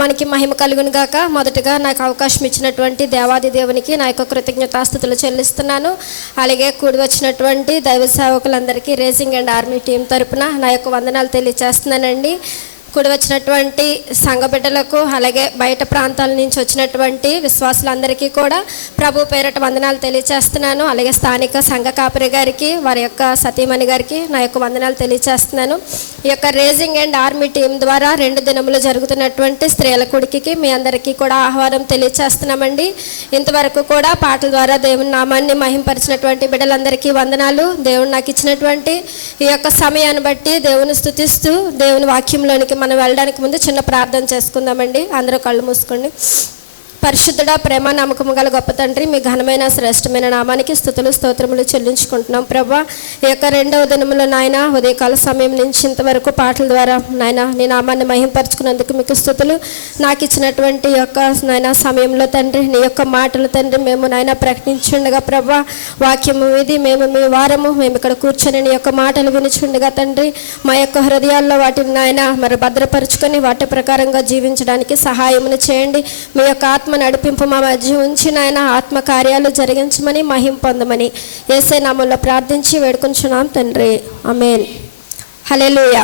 మనకి మహిమ కలుగును గాక. మొదటగా నాకు అవకాశం ఇచ్చినటువంటి దేవాది దేవునికి నా యొక్క కృతజ్ఞతాస్తుతులు చెల్లిస్తున్నాను. అలాగే కూడి వచ్చినటువంటి దైవ సేవకులందరికీ రేసింగ్ అండ్ ఆర్మీ టీం తరపున నా యొక్క వందనాలు తెలియజేస్తున్నానండి. కూడి వచ్చినటువంటి సంఘ బిడ్డలకు అలాగే బయట ప్రాంతాల నుంచి వచ్చినటువంటి విశ్వాసులందరికీ కూడా ప్రభు పేరట వందనాలు తెలియజేస్తున్నాను. అలాగే స్థానిక సంఘ కాపరి గారికి, వారి యొక్క సతీమణి గారికి నా యొక్క వందనాలు తెలియజేస్తున్నాను. ఈ యొక్క రేసింగ్ అండ్ ఆర్మీ టీం ద్వారా 2 దినములు జరుగుతున్నటువంటి స్త్రీల కుడికి మీ అందరికీ కూడా ఆహ్వానం తెలియజేస్తున్నామండి. ఇంతవరకు కూడా పాటల ద్వారా దేవుని నామాన్ని మహింపరిచినటువంటి బిడ్డలందరికీ వందనాలు. దేవుడు నాకు ఇచ్చినటువంటి ఈ యొక్క సమయాన్ని బట్టి దేవుని స్తుతిస్తూ దేవుని వాక్యంలోనికి మనం వెళ్ళడానికి ముందు చిన్న ప్రార్థన చేసుకుందామండి. అందరూ కళ్ళు మూసుకోండి. పరిశుద్ధుడా, ప్రేమ నమ్మకము గల గొప్ప తండ్రి, మీ ఘనమైన శ్రేష్టమైన నామానికి స్తుతులు స్తోత్రములు చెల్లించుకుంటున్నాం ప్రభా. ఈ యొక్క 2వ దినములో నాయన ఉదయకాల సమయం నుంచి ఇంతవరకు పాటల ద్వారా నాయన నీ నామాన్ని మహింపరుచుకున్నందుకు మీకు స్తుతులు. నాకు ఇచ్చినటువంటి యొక్క నాయన సమయంలో తండ్రి నీ యొక్క మాటలు తండ్రి మేము నాయన ప్రకటించుండగా ప్రభా, వాక్యము ఇది మేము మీ వారము మేము ఇక్కడ కూర్చొని నీ యొక్క మాటలు వినిచుండగా తండ్రి మా యొక్క హృదయాల్లో వాటిని నాయన మరి భద్రపరుచుకొని వాటి ప్రకారంగా జీవించడానికి సహాయమును చేయండి. మీ యొక్క ఆత్మ నడిపింపు మా మధ్య ఉంచి నాయన ఆత్మ కార్యాలు జరిగించమని మహిమ పొందమని యేసే నామములో ప్రార్థించి వేడుకుంటున్నాం తండ్రి, ఆమేన్. హల్లెలూయా.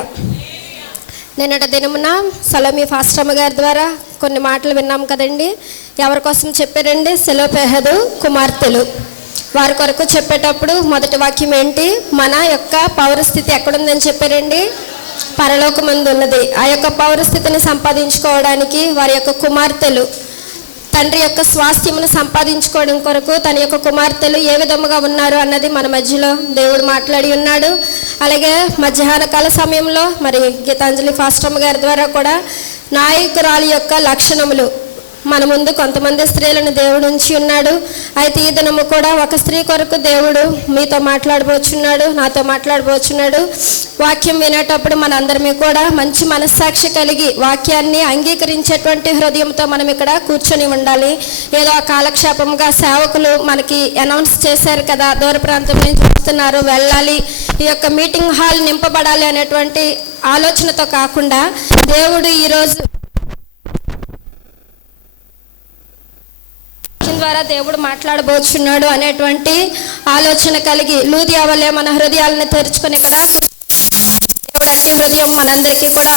నిన్నటి దినమున సలోమి ఫాస్టమ్మ గారి ద్వారా కొన్ని మాటలు విన్నాం కదండి. ఎవరి కోసం చెప్పారండి? సెలోపెహదు కుమార్తెలు వారి కొరకు చెప్పేటప్పుడు మొదటి వాక్యం ఏంటి? మన యొక్క పౌరస్థితి ఎక్కడుందని చెప్పారండి? పరలోకమందు ఉన్నది. ఆ యొక్క పౌరస్థితిని సంపాదించుకోవడానికి వారి యొక్క కుమార్తెలు తండ్రి యొక్క స్వాస్థ్యమును సంపాదించుకోవడం కొరకు తన యొక్క కుమార్తెలు ఏ విధముగా ఉన్నారు అన్నది మన మధ్యలో దేవుడు మాట్లాడి ఉన్నాడు. అలాగే మధ్యాహ్న కాల సమయంలో మరి గీతాంజలి ఫాస్టమ్మ గారి ద్వారా కూడా నాయకురాలి యొక్క లక్షణములు మన ముందు కొంతమంది స్త్రీలను దేవుడు ఉంచి ఉన్నాడు. అయితే ఈ దినము కూడా ఒక స్త్రీ కొరకు దేవుడు మీతో మాట్లాడబోచున్నాడు, నాతో మాట్లాడబోచున్నాడు. వాక్యం వినేటప్పుడు మనందరమీ కూడా మంచి మనస్సాక్షి కలిగి వాక్యాన్ని అంగీకరించేటువంటి హృదయంతో మనం ఇక్కడ కూర్చొని ఉండాలి. ఏదో ఆ కాలక్షేపంగా సేవకులు మనకి అనౌన్స్ చేశారు కదా, దూర ప్రాంతం నుంచి వస్తున్నారు, వెళ్ళాలి, ఈ యొక్క మీటింగ్ హాల్ నింపబడాలి అనేటువంటి ఆలోచనతో కాకుండా దేవుడు ఈరోజు ద్వారా దేవుడు మాట్లాడబోచున్నాడు అనేటువంటి ఆలోచన కలిగి లూదియా వలె మన హృదయాలను తెరుచుకొని ఇక్కడ దేవుడు అట్టి హృదయం మనందరికీ కూడా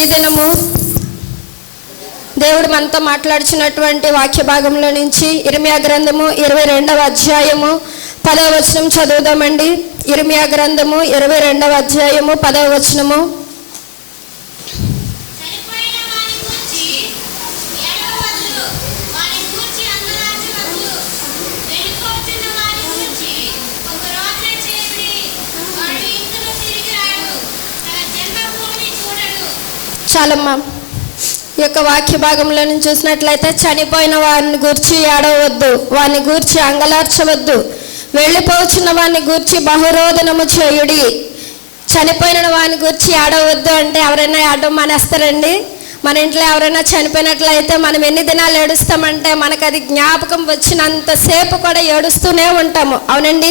ఈ దినము దేవుడు మనతో మాట్లాడుచున్నటువంటి వాక్య భాగంలో నుంచి ఇర్మియా గ్రంథము 22వ అధ్యాయము 10వ వచనం చదువుదామండి. ఇర్మియా గ్రంథము 22వ అధ్యాయము 10వ వచనము. చాలమ్మా. ఈ యొక్క వాక్య భాగంలో నుంచి చూసినట్లయితే చనిపోయిన వారిని గూర్చి ఏడవద్దు, వారిని గూర్చి అంగలార్చవద్దు, వెళ్ళిపోచున్న వారిని గూర్చి బహురోదనము చేయుడి. చనిపోయిన వారిని గూర్చి ఏడవద్దు అంటే ఎవరైనా ఏడవ మానేస్తారండి? మన ఇంట్లో ఎవరైనా చనిపోయినట్లయితే మనం ఎన్ని దినాలు ఏడుస్తామంటే మనకు అది జ్ఞాపకం వచ్చినంతసేపు కూడా ఏడుస్తూనే ఉంటాము, అవునండి.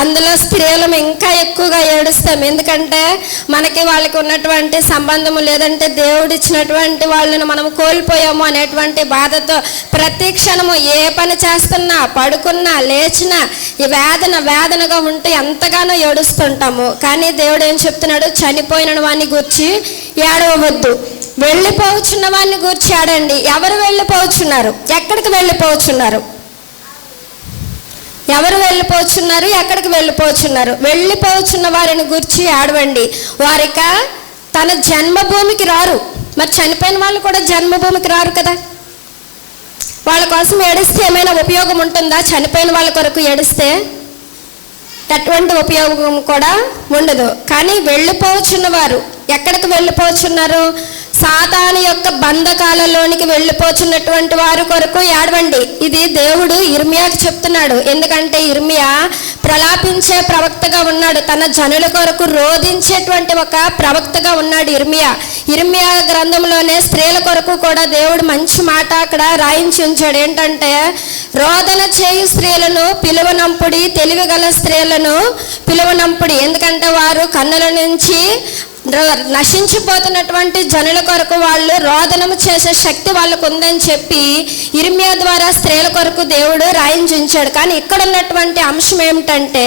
అందులో స్త్రీలు ఇంకా ఎక్కువగా ఏడుస్తాం. ఎందుకంటే మనకి వాళ్ళకి ఉన్నటువంటి సంబంధము లేదంటే దేవుడు ఇచ్చినటువంటి వాళ్ళని మనం కోల్పోయాము అనేటువంటి బాధతో ప్రతి క్షణము ఏ పని చేస్తున్నా, పడుకున్నా, లేచినా ఈ వేదనగా ఉంటూ ఎంతగానో ఏడుస్తుంటాము. కానీ దేవుడు ఏం చెప్తున్నాడు? చనిపోయిన వాడిని గూర్చి ఏడవవద్దు, వెళ్ళిపోవచ్చున్న వారిని గూర్చి ఆడండి. ఎవరు వెళ్ళిపోవచ్చున్నారు? ఎక్కడికి వెళ్ళిపోవచ్చున్నారు? ఎవరు వెళ్ళిపోవచ్చున్నారు? ఎక్కడికి వెళ్ళిపోవచ్చున్నారు? వెళ్ళిపోవచ్చున్న వారిని గూర్చి ఆడవండి. వారిక తన జన్మభూమికి రారు. మరి చనిపోయిన వాళ్ళు కూడా జన్మభూమికి రారు కదా. వాళ్ళ కోసం ఏడిస్తే ఏమైనా ఉపయోగం ఉంటుందా? చనిపోయిన వాళ్ళ కొరకు ఏడిస్తే ఎటువంటి ఉపయోగం కూడా ఉండదు. కానీ వెళ్ళిపోవచ్చున్న వారు ఎక్కడికి వెళ్ళిపోవచ్చున్నారు? సాతాను యొక్క బంధకాలలోనికి వెళ్ళిపోచున్నటువంటి వారి కొరకు ఏడవండి. ఇది దేవుడు ఇర్మియాకి చెప్తున్నాడు. ఎందుకంటే ఇర్మియా ప్రలాపించే ప్రవక్తగా ఉన్నాడు, తన జనుల కొరకు రోధించేటువంటి ఒక ప్రవక్తగా ఉన్నాడు ఇర్మియా గ్రంథంలోనే స్త్రీల కొరకు కూడా దేవుడు మంచి మాట అక్కడ రాయించి ఉంచాడు. ఏంటంటే రోదన చేయు స్త్రీలను పిలువనంపుడి, తెలివిగల స్త్రీలను పిలువనంపుడి. ఎందుకంటే వారు కన్నుల నుంచి నశించిపోతున్నటువంటి జనుల కొరకు వాళ్ళు రోదనము చేసే శక్తి వాళ్ళకు ఉందని చెప్పి ఇర్మియా ద్వారా స్త్రీల కొరకు దేవుడు రాయించాడు. కానీ ఇక్కడ ఉన్నటువంటి అంశం ఏమిటంటే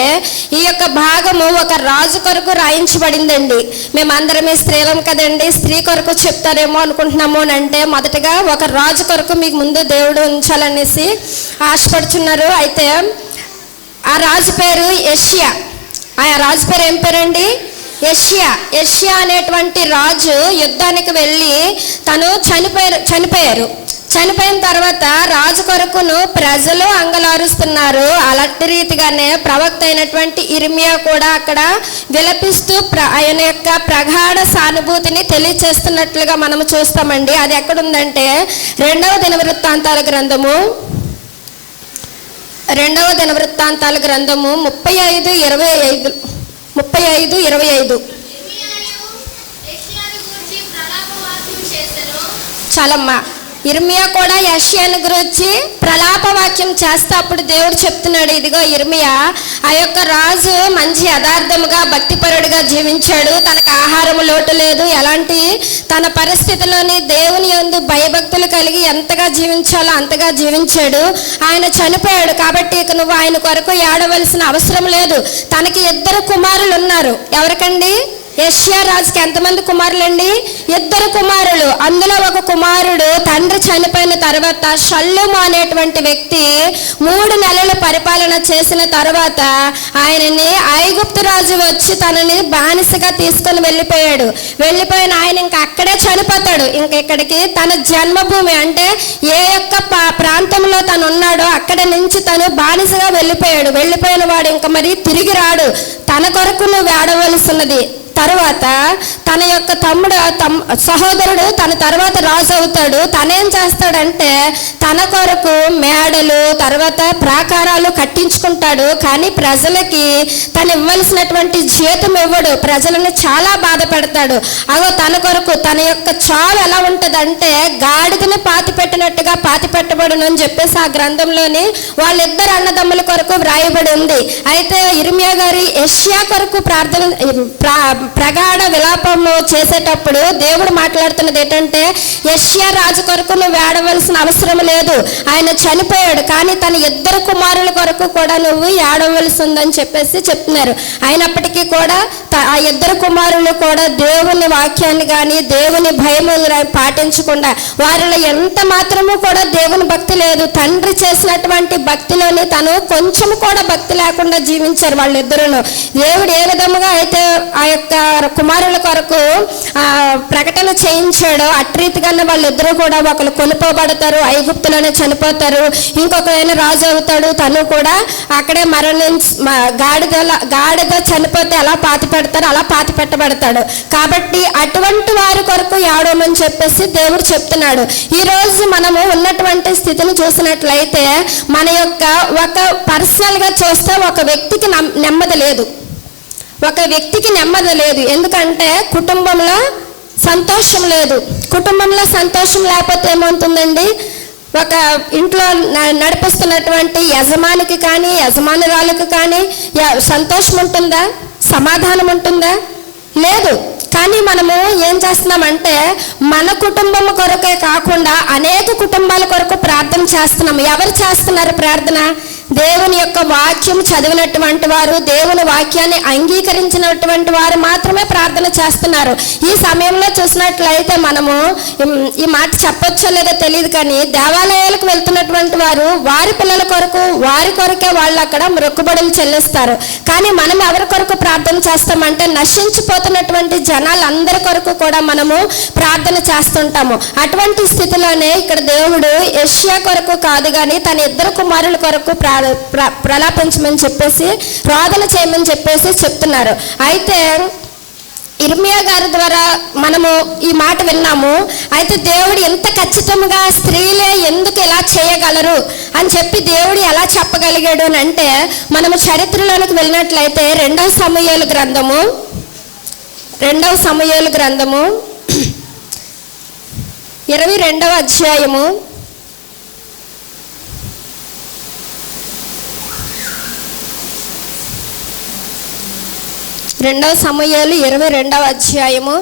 ఈ యొక్క భాగము ఒక రాజు కొరకు రాయించబడిందండి. మేమందరమే స్త్రీలం కదండి, స్త్రీ కొరకు చెప్తారేమో అనుకుంటున్నాము అని అంటే మొదటగా ఒక రాజు కొరకు మీకు ముందు దేవుడు ఉంచాలనేసి ఆశపడుచున్నారు. అయితే ఆ రాజు పేరు యెషయా. ఆ రాజు పేరు ఏం పేరండి? యెషయా అనేటువంటి రాజు యుద్ధానికి వెళ్ళి తను చనిపోయారు. చనిపోయిన తర్వాత రాజు కొరకును ప్రజలు అంగలారుస్తున్నారు. అలాంటి రీతిగానే ప్రవక్త అయినటువంటి ఇర్మియా కూడా అక్కడ విలపిస్తూ ఆయన యొక్క ప్రగాఢ సానుభూతిని తెలియచేస్తున్నట్లుగా మనము చూస్తామండి. అది ఎక్కడుందంటే 2వ దినవృత్తాంతాల గ్రంథము 35:25 చాలమ్మా. ఇర్మియా కూడా యెషయాను గురించి ప్రలాప వాక్యం చేస్తే అప్పుడు దేవుడు చెప్తున్నాడు, ఇదిగో ఇర్మియా, ఆ యొక్క రాజు మంచి యథార్థముగా భక్తిపరుడుగా జీవించాడు, తనకు ఆహారం లోటు లేదు, ఎలాంటి తన పరిస్థితిలోని దేవుని యందు భయభక్తులు కలిగి ఎంతగా జీవించాలో అంతగా జీవించాడు. ఆయన చనిపోయాడు కాబట్టి ఇక నువ్వు ఆయన కొరకు ఏడవలసిన అవసరం లేదు. తనకి 2 కుమారులు ఉన్నారు. ఎవరికండి? యెషయా రాజుకి ఎంతమంది కుమారులండి? 2 కుమారులు. అందులో ఒక కుమారుడు తండ్రి చనిపోయిన తర్వాత షల్లూము అనేటువంటి వ్యక్తి 3 నెలలు పరిపాలన చేసిన తర్వాత ఆయనని ఐగుప్తు రాజు వచ్చి తనని బానిసగా తీసుకొని వెళ్ళిపోయిన ఆయన ఇంకా అక్కడే చనిపోతాడు. ఇంక ఇక్కడికి తన జన్మభూమి అంటే ఏ యొక్క ప్రాంతంలో తను ఉన్నాడో అక్కడ నుంచి తను బానిసగా వెళ్ళిపోయిన వాడు ఇంకా మరి తిరిగి రాడు. తన కొరకు నువ్వు ఏడవలసినది. తర్వాత తన యొక్క సహోదరుడు తన తర్వాత రాజు అవుతాడు. తనేం చేస్తాడంటే తన కొరకు మేడలు తర్వాత ప్రాకారాలు కట్టించుకుంటాడు. కానీ ప్రజలకి తను ఇవ్వాల్సినటువంటి జీతం ఇవ్వడు. ప్రజలను చాలా బాధ పెడతాడు. అగో తన కొరకు తన యొక్క చావు ఎలా ఉంటుందంటే గాడిదని పాతి పెట్టబడును అని చెప్పేసి ఆ గ్రంథంలోని వాళ్ళిద్దరు అన్నదమ్ముల కొరకు వ్రాయబడి ఉంది. అయితే ఇర్మియా గారి యెషయా కొరకు ప్రగాఢ విలాపము చేసేటప్పుడు దేవుడు మాట్లాడుతున్నది ఏంటంటే యెషయా రాజు కొరకు నువ్వు ఏడవలసిన అవసరం లేదు, ఆయన చనిపోయాడు, కానీ తన 2 కుమారుల కొరకు కూడా నువ్వు ఏడవలసి ఉందని చెప్పేసి చెప్తున్నారు. అయినప్పటికీ కూడా ఆ 2 కుమారులు కూడా దేవుని వాక్యాన్ని కానీ దేవుని భయము పాటించకుండా వారిలో ఎంత మాత్రము కూడా దేవుని భక్తి లేదు. తండ్రి చేసినటువంటి భక్తిలోని తను కొంచెం కూడా భక్తి లేకుండా జీవించారు వాళ్ళిద్దరును. దేవుడు ఏ విధముగా అయితే ఆ యొక్క కుమారుల కొరకు ప్రకటన చేయించాడో అట్రీతిగానే వాళ్ళిద్దరూ కూడా ఒకరు కొనుక్కోబడతారు, ఐగుప్తులోనే చనిపోతారు. ఇంకొక ఆయన రాజు అవుతాడు, తను కూడా అక్కడే గాడిద చనిపోతే ఎలా పాతి పెడతారు అలా పాతి పెట్టబడతాడు. కాబట్టి అటువంటి వారి కొరకు ఏడవమని చెప్పేసి దేవుడు చెప్తున్నాడు. ఈ రోజు మనము ఉన్నటువంటి స్థితిని చూసినట్లయితే మన యొక్క ఒక పర్సనల్గా చూస్తే ఒక వ్యక్తికి నెమ్మది లేదు. ఎందుకంటే కుటుంబంలో సంతోషం లేదు. కుటుంబంలో సంతోషం లేకపోతే ఏమవుతుందండి? ఒక ఇంట్లో నడిపిస్తున్నటువంటి యజమానికి కానీ యజమానురాలకు కానీ సంతోషం ఉంటుందా? సమాధానం ఉంటుందా? లేదు. కానీ మనము ఏం చేస్తున్నామంటే మన కుటుంబం కొరకే కాకుండా అనేక కుటుంబాల కొరకు ప్రార్థన చేస్తున్నాము. ఎవరు చేస్తున్నారు ప్రార్థన? దేవుని యొక్క వాక్యం చదివినటువంటి వారు, దేవుని వాక్యాన్ని అంగీకరించినటువంటి వారు మాత్రమే ప్రార్థన చేస్తున్నారు. ఈ సమయంలో చూసినట్లయితే మనము ఈ మాట చెప్పొచ్చో లేదో తెలియదు, కానీ దేవాలయాలకు వెళ్తున్నటువంటి వారు వారి పిల్లల కొరకు వారి కొరకే వాళ్ళు అక్కడ మొక్కుబడులు చెల్లిస్తారు. కానీ మనం ఎవరి కొరకు ప్రార్థన చేస్తామంటే నశించిపోతున్నటువంటి జనాలందరి కొరకు కూడా మనము ప్రార్థన చేస్తుంటాము. అటువంటి స్థితిలోనే ఇక్కడ దేవుడు యెషయా కొరకు కాదు కానీ తన 2 కుమారుల కొరకు ప్రలాపించమని చెప్పేసి రోదన చేయమని చెప్పేసి చెప్తున్నారు. అయితే ఇర్మియా గారి ద్వారా మనము ఈ మాట విన్నాము. అయితే దేవుడు ఎంత ఖచ్చితంగా స్త్రీలే ఎందుకు ఇలా చేయగలరు అని చెప్పి దేవుడు ఎలా చెప్పగలిగాడు అని అంటే మనము చరిత్రలోనికి వెళ్ళినట్లయితే 2వ సమూయేలు గ్రంథము 22వ అధ్యాయము 22 2 సమూయేలు 22వ అధ్యాయము.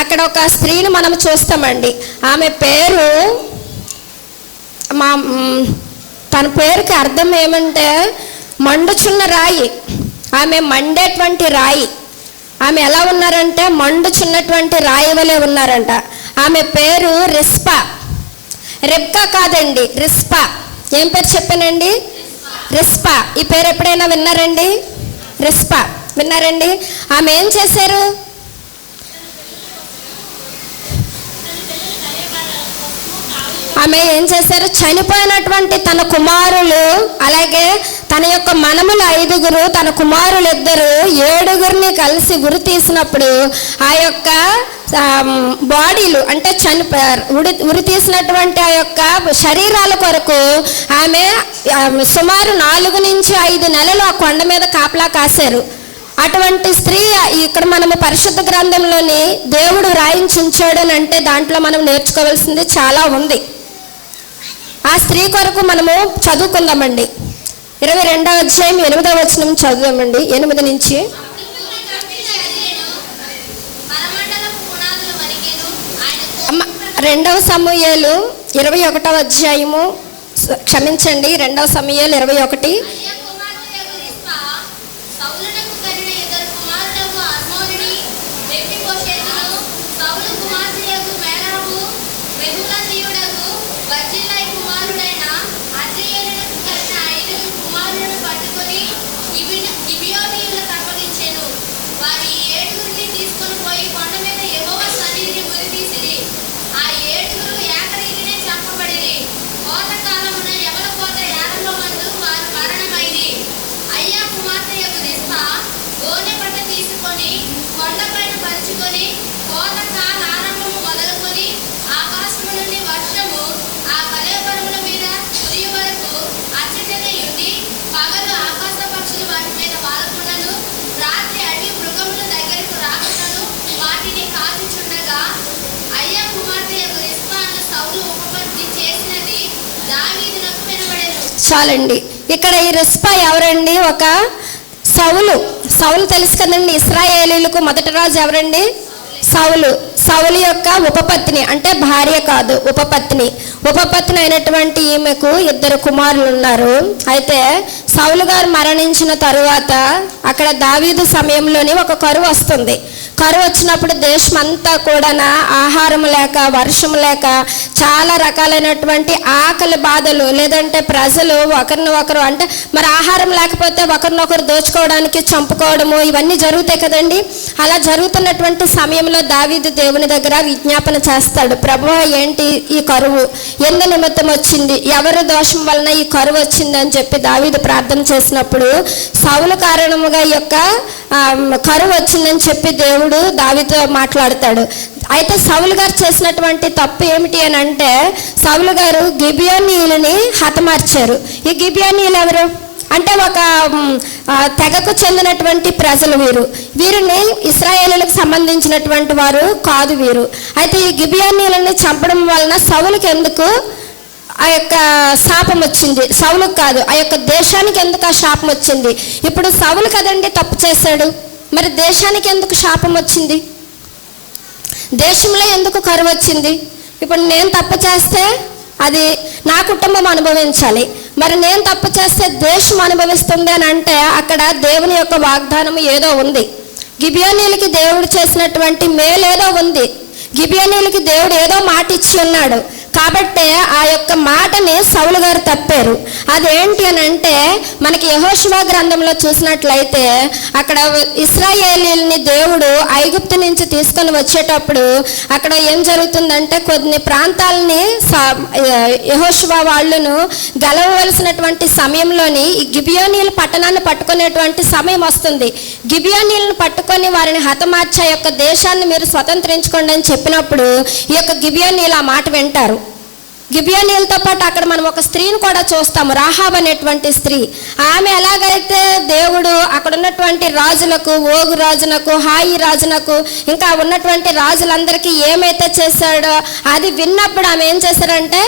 అక్కడ ఒక స్త్రీని మనం చూస్తామండి. ఆమె పేరు తన పేరుకి అర్థం ఏమంటే మండుచున్న రాయి. ఆమె మండేటువంటి రాయి. ఆమె ఎలా ఉన్నారంటే మండుచున్నటువంటి రాయి వలె ఉన్నారంట. ఆమె పేరు రిస్పా. రెబ్కా కాదండి, రిస్పా. ఏం పేరు చెప్పానండి? రిస్పా. ఈ పేరు ఎప్పుడైనా విన్నారండి? రిస్పా విన్నారండి? ఆమె ఏం చేశారు? ఆమె ఏం చేశారు? చనిపోయినటువంటి తన కుమారులు, అలాగే తన యొక్క మనములు 5, తన కుమారులు 2, 7 కలిసి ఉరి తీసినప్పుడు ఆ యొక్క బాడీలు అంటే ఉరి తీసినటువంటి ఆ యొక్క శరీరాల కొరకు ఆమె సుమారు 4 నుంచి 5 నెలలు ఆ కొండ మీద కాపలా కాశారు. అటువంటి స్త్రీ ఇక్కడ మనము పరిశుద్ధ గ్రంథంలోని దేవుడు రాయించి ఉంచాడు అని అంటే దాంట్లో మనం నేర్చుకోవాల్సింది చాలా ఉంది. ఆ స్త్రీ కొరకు మనము చదువుకుందామండి. 22వ అధ్యాయం 8వ వచనం చదువుదామండి. 8 నుంచి. 2 సమూయేలు 21వ అధ్యాయము, క్షమించండి, 2 సమూయేలు 21. చాలండి. ఇక్కడ ఈ రిస్పా ఎవరండి? ఒక సౌలు తెలుసు కదండి. ఇశ్రాయేలీలకు మొదటి రాజు ఎవరండి? సౌలు యొక్క ఉపపత్ని, అంటే భార్య కాదు, ఉపపత్ని అయినటువంటి ఈమెకు 2 కుమారులు ఉన్నారు. అయితే సౌలు గారు మరణించిన తరువాత అక్కడ దావీదు సమయంలోని ఒక కరువు వస్తుంది. కరువు వచ్చినప్పుడు దేశం అంతా కూడా ఆహారం లేక, వర్షం లేక, చాలా రకాలైనటువంటి ఆకలి బాధలు, లేదంటే ప్రజలు ఒకరినొకరు అంటే మరి ఆహారం లేకపోతే ఒకరినొకరు దోచుకోవడానికి, చంపుకోవడము, ఇవన్నీ జరుగుతాయి కదండి. అలా జరుగుతున్నటువంటి సమయంలో దావీదు దేవుని దగ్గర విజ్ఞాపన చేస్తాడు. ప్రభువా, ఏంటి ఈ కరువు? ఎందు నిమిత్తం వచ్చింది? ఎవరి దోషం వలన ఈ కరువు వచ్చింది అని చెప్పి దావీదు ప్రార్థన చేసినప్పుడు సౌలు కారణముగా ఈ యొక్క కరువు వచ్చిందని చెప్పి దేవుడు దావీదుతో మాట్లాడతాడు. అయితే సౌలు గారు చేసినటువంటి తప్పు ఏమిటి అని అంటే, సౌలు గారు గిబియోనీయులని హతమార్చారు. ఈ గిబియోనీయులు ఎవరు అంటే ఒక తెగకు చెందినటువంటి ప్రజలు. వీరిని ఇశ్రాయేలులకు సంబంధించినటువంటి వారు కాదు వీరు. అయితే ఈ గిబియోనీయులని చంపడం వలన సౌలుకి ఎందుకు ఆ యొక్క శాపం వచ్చింది? సౌలుకు కాదు, ఆ యొక్క దేశానికి ఎందుకు ఆ శాపం వచ్చింది? ఇప్పుడు సౌలు కదండి తప్పు చేశాడు, మరి దేశానికి ఎందుకు శాపం వచ్చింది? దేశంలో ఎందుకు కరువు వచ్చింది? ఇప్పుడు నేను తప్పు చేస్తే అది నా కుటుంబం అనుభవించాలి, మరి నేను తప్పు చేస్తే దేశం అనుభవిస్తుంది అని అంటే అక్కడ దేవుని యొక్క వాగ్దానం ఏదో ఉంది. గిబియోనీయులకి దేవుడు చేసినటువంటి మేలేదో ఉంది. గిబియోనీయులకి దేవుడు ఏదో మాట ఇచ్చి ఉన్నాడు. కాబట్టి ఆ యొక్క మాటని సౌలు గారు తప్పారు. అదేంటి అని అంటే మనకి యెహోషువ గ్రంథంలో చూసినట్లయితే అక్కడ ఇశ్రాయేలీయుల్ని దేవుడు ఐగుప్తు నుంచి తీసుకొని వచ్చేటప్పుడు అక్కడ ఏం జరుగుతుందంటే కొన్ని ప్రాంతాలని యెహోషువ వాళ్ళను గెలవవలసినటువంటి సమయంలోని ఈ గిబియోనీయుల పట్టణాన్ని పట్టుకునేటువంటి సమయం వస్తుంది. గిబియోనీయులను పట్టుకొని వారిని హతమార్చే యొక్క దేశాన్ని మీరు స్వతంత్రించుకోండి అని చెప్పినప్పుడు ఈ యొక్క గిబియోనీయులు ఆ మాట వింటారు. గిబియోనీయులతో పాటు అక్కడ మనం ఒక స్త్రీని కూడా చూస్తాము, రాహాబ్ అనేటువంటి స్త్రీ. ఆమె ఎలాగైతే దేవుడు అక్కడ ఉన్నటువంటి రాజులకు, ఓగు రాజునకు, హాయి రాజునకు, ఇంకా ఉన్నటువంటి రాజులందరికీ ఏమైతే చేశాడో అది విన్నప్పుడు ఆమె ఏం చేశారంటే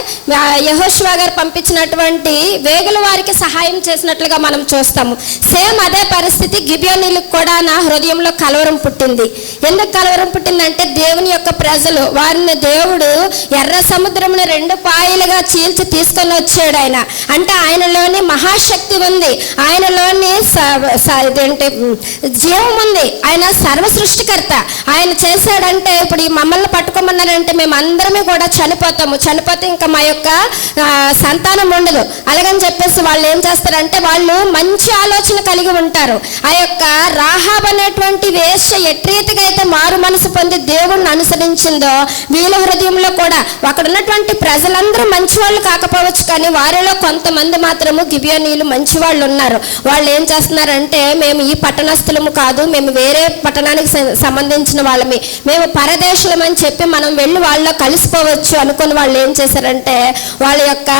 యెహోషువ గారు పంపించినటువంటి వేగుల వారికి సహాయం చేసినట్లుగా మనం చూస్తాము. సేమ్ అదే పరిస్థితి గిబియోనీయులకు కూడా నా హృదయంలో కలవరం పుట్టింది. ఎందుకు కలవరం పుట్టిందంటే దేవుని యొక్క ప్రజలు, వారిని దేవుడు ఎర్ర సముద్రమును 2 పాయలుగా చీల్చి తీసుకొని వచ్చాడు ఆయన. అంటే ఆయనలోని మహాశక్తి ఉంది, ఆయనలోని జీవం ఉంది, ఆయన సర్వ సృష్టికర్త. ఆయన చేశాడంటే ఇప్పుడు ఈ మమ్మల్ని పట్టుకోమన్నారంటే మేము అందరమే కూడా చనిపోతే ఇంకా మా యొక్క సంతానం ఉండదు. అలాగని చెప్పేసి వాళ్ళు ఏం చేస్తారంటే వాళ్ళు మంచి ఆలోచన కలిగి ఉంటారు. ఆ యొక్క రాహాబ్ అనేటువంటి వేశ్య ఎట్రీతిగా అయితే మారు మనసు పొంది దేవుణ్ణి అనుసరించిందో వీళ్ళ హృదయంలో కూడా అక్కడ ఉన్నటువంటి ప్రజలందరూ మంచి వాళ్ళు కాకపోవచ్చు, కానీ వారిలో కొంతమంది మాత్రము గిబియోనీయులు మంచి వాళ్ళు ఉన్నారు. వాళ్ళు ఏం చేస్తున్నారంటే మేము ఈ పట్టణస్థులము కాదు, మేము వేరే పట్టణానికి సంబంధించిన వాళ్ళమి, మేము పరదేశులమని చెప్పి మనం వెళ్ళి వాళ్ళలో కలిసిపోవచ్చు అనుకుని వాళ్ళు ఏం చేశారంటే వాళ్ళ యొక్క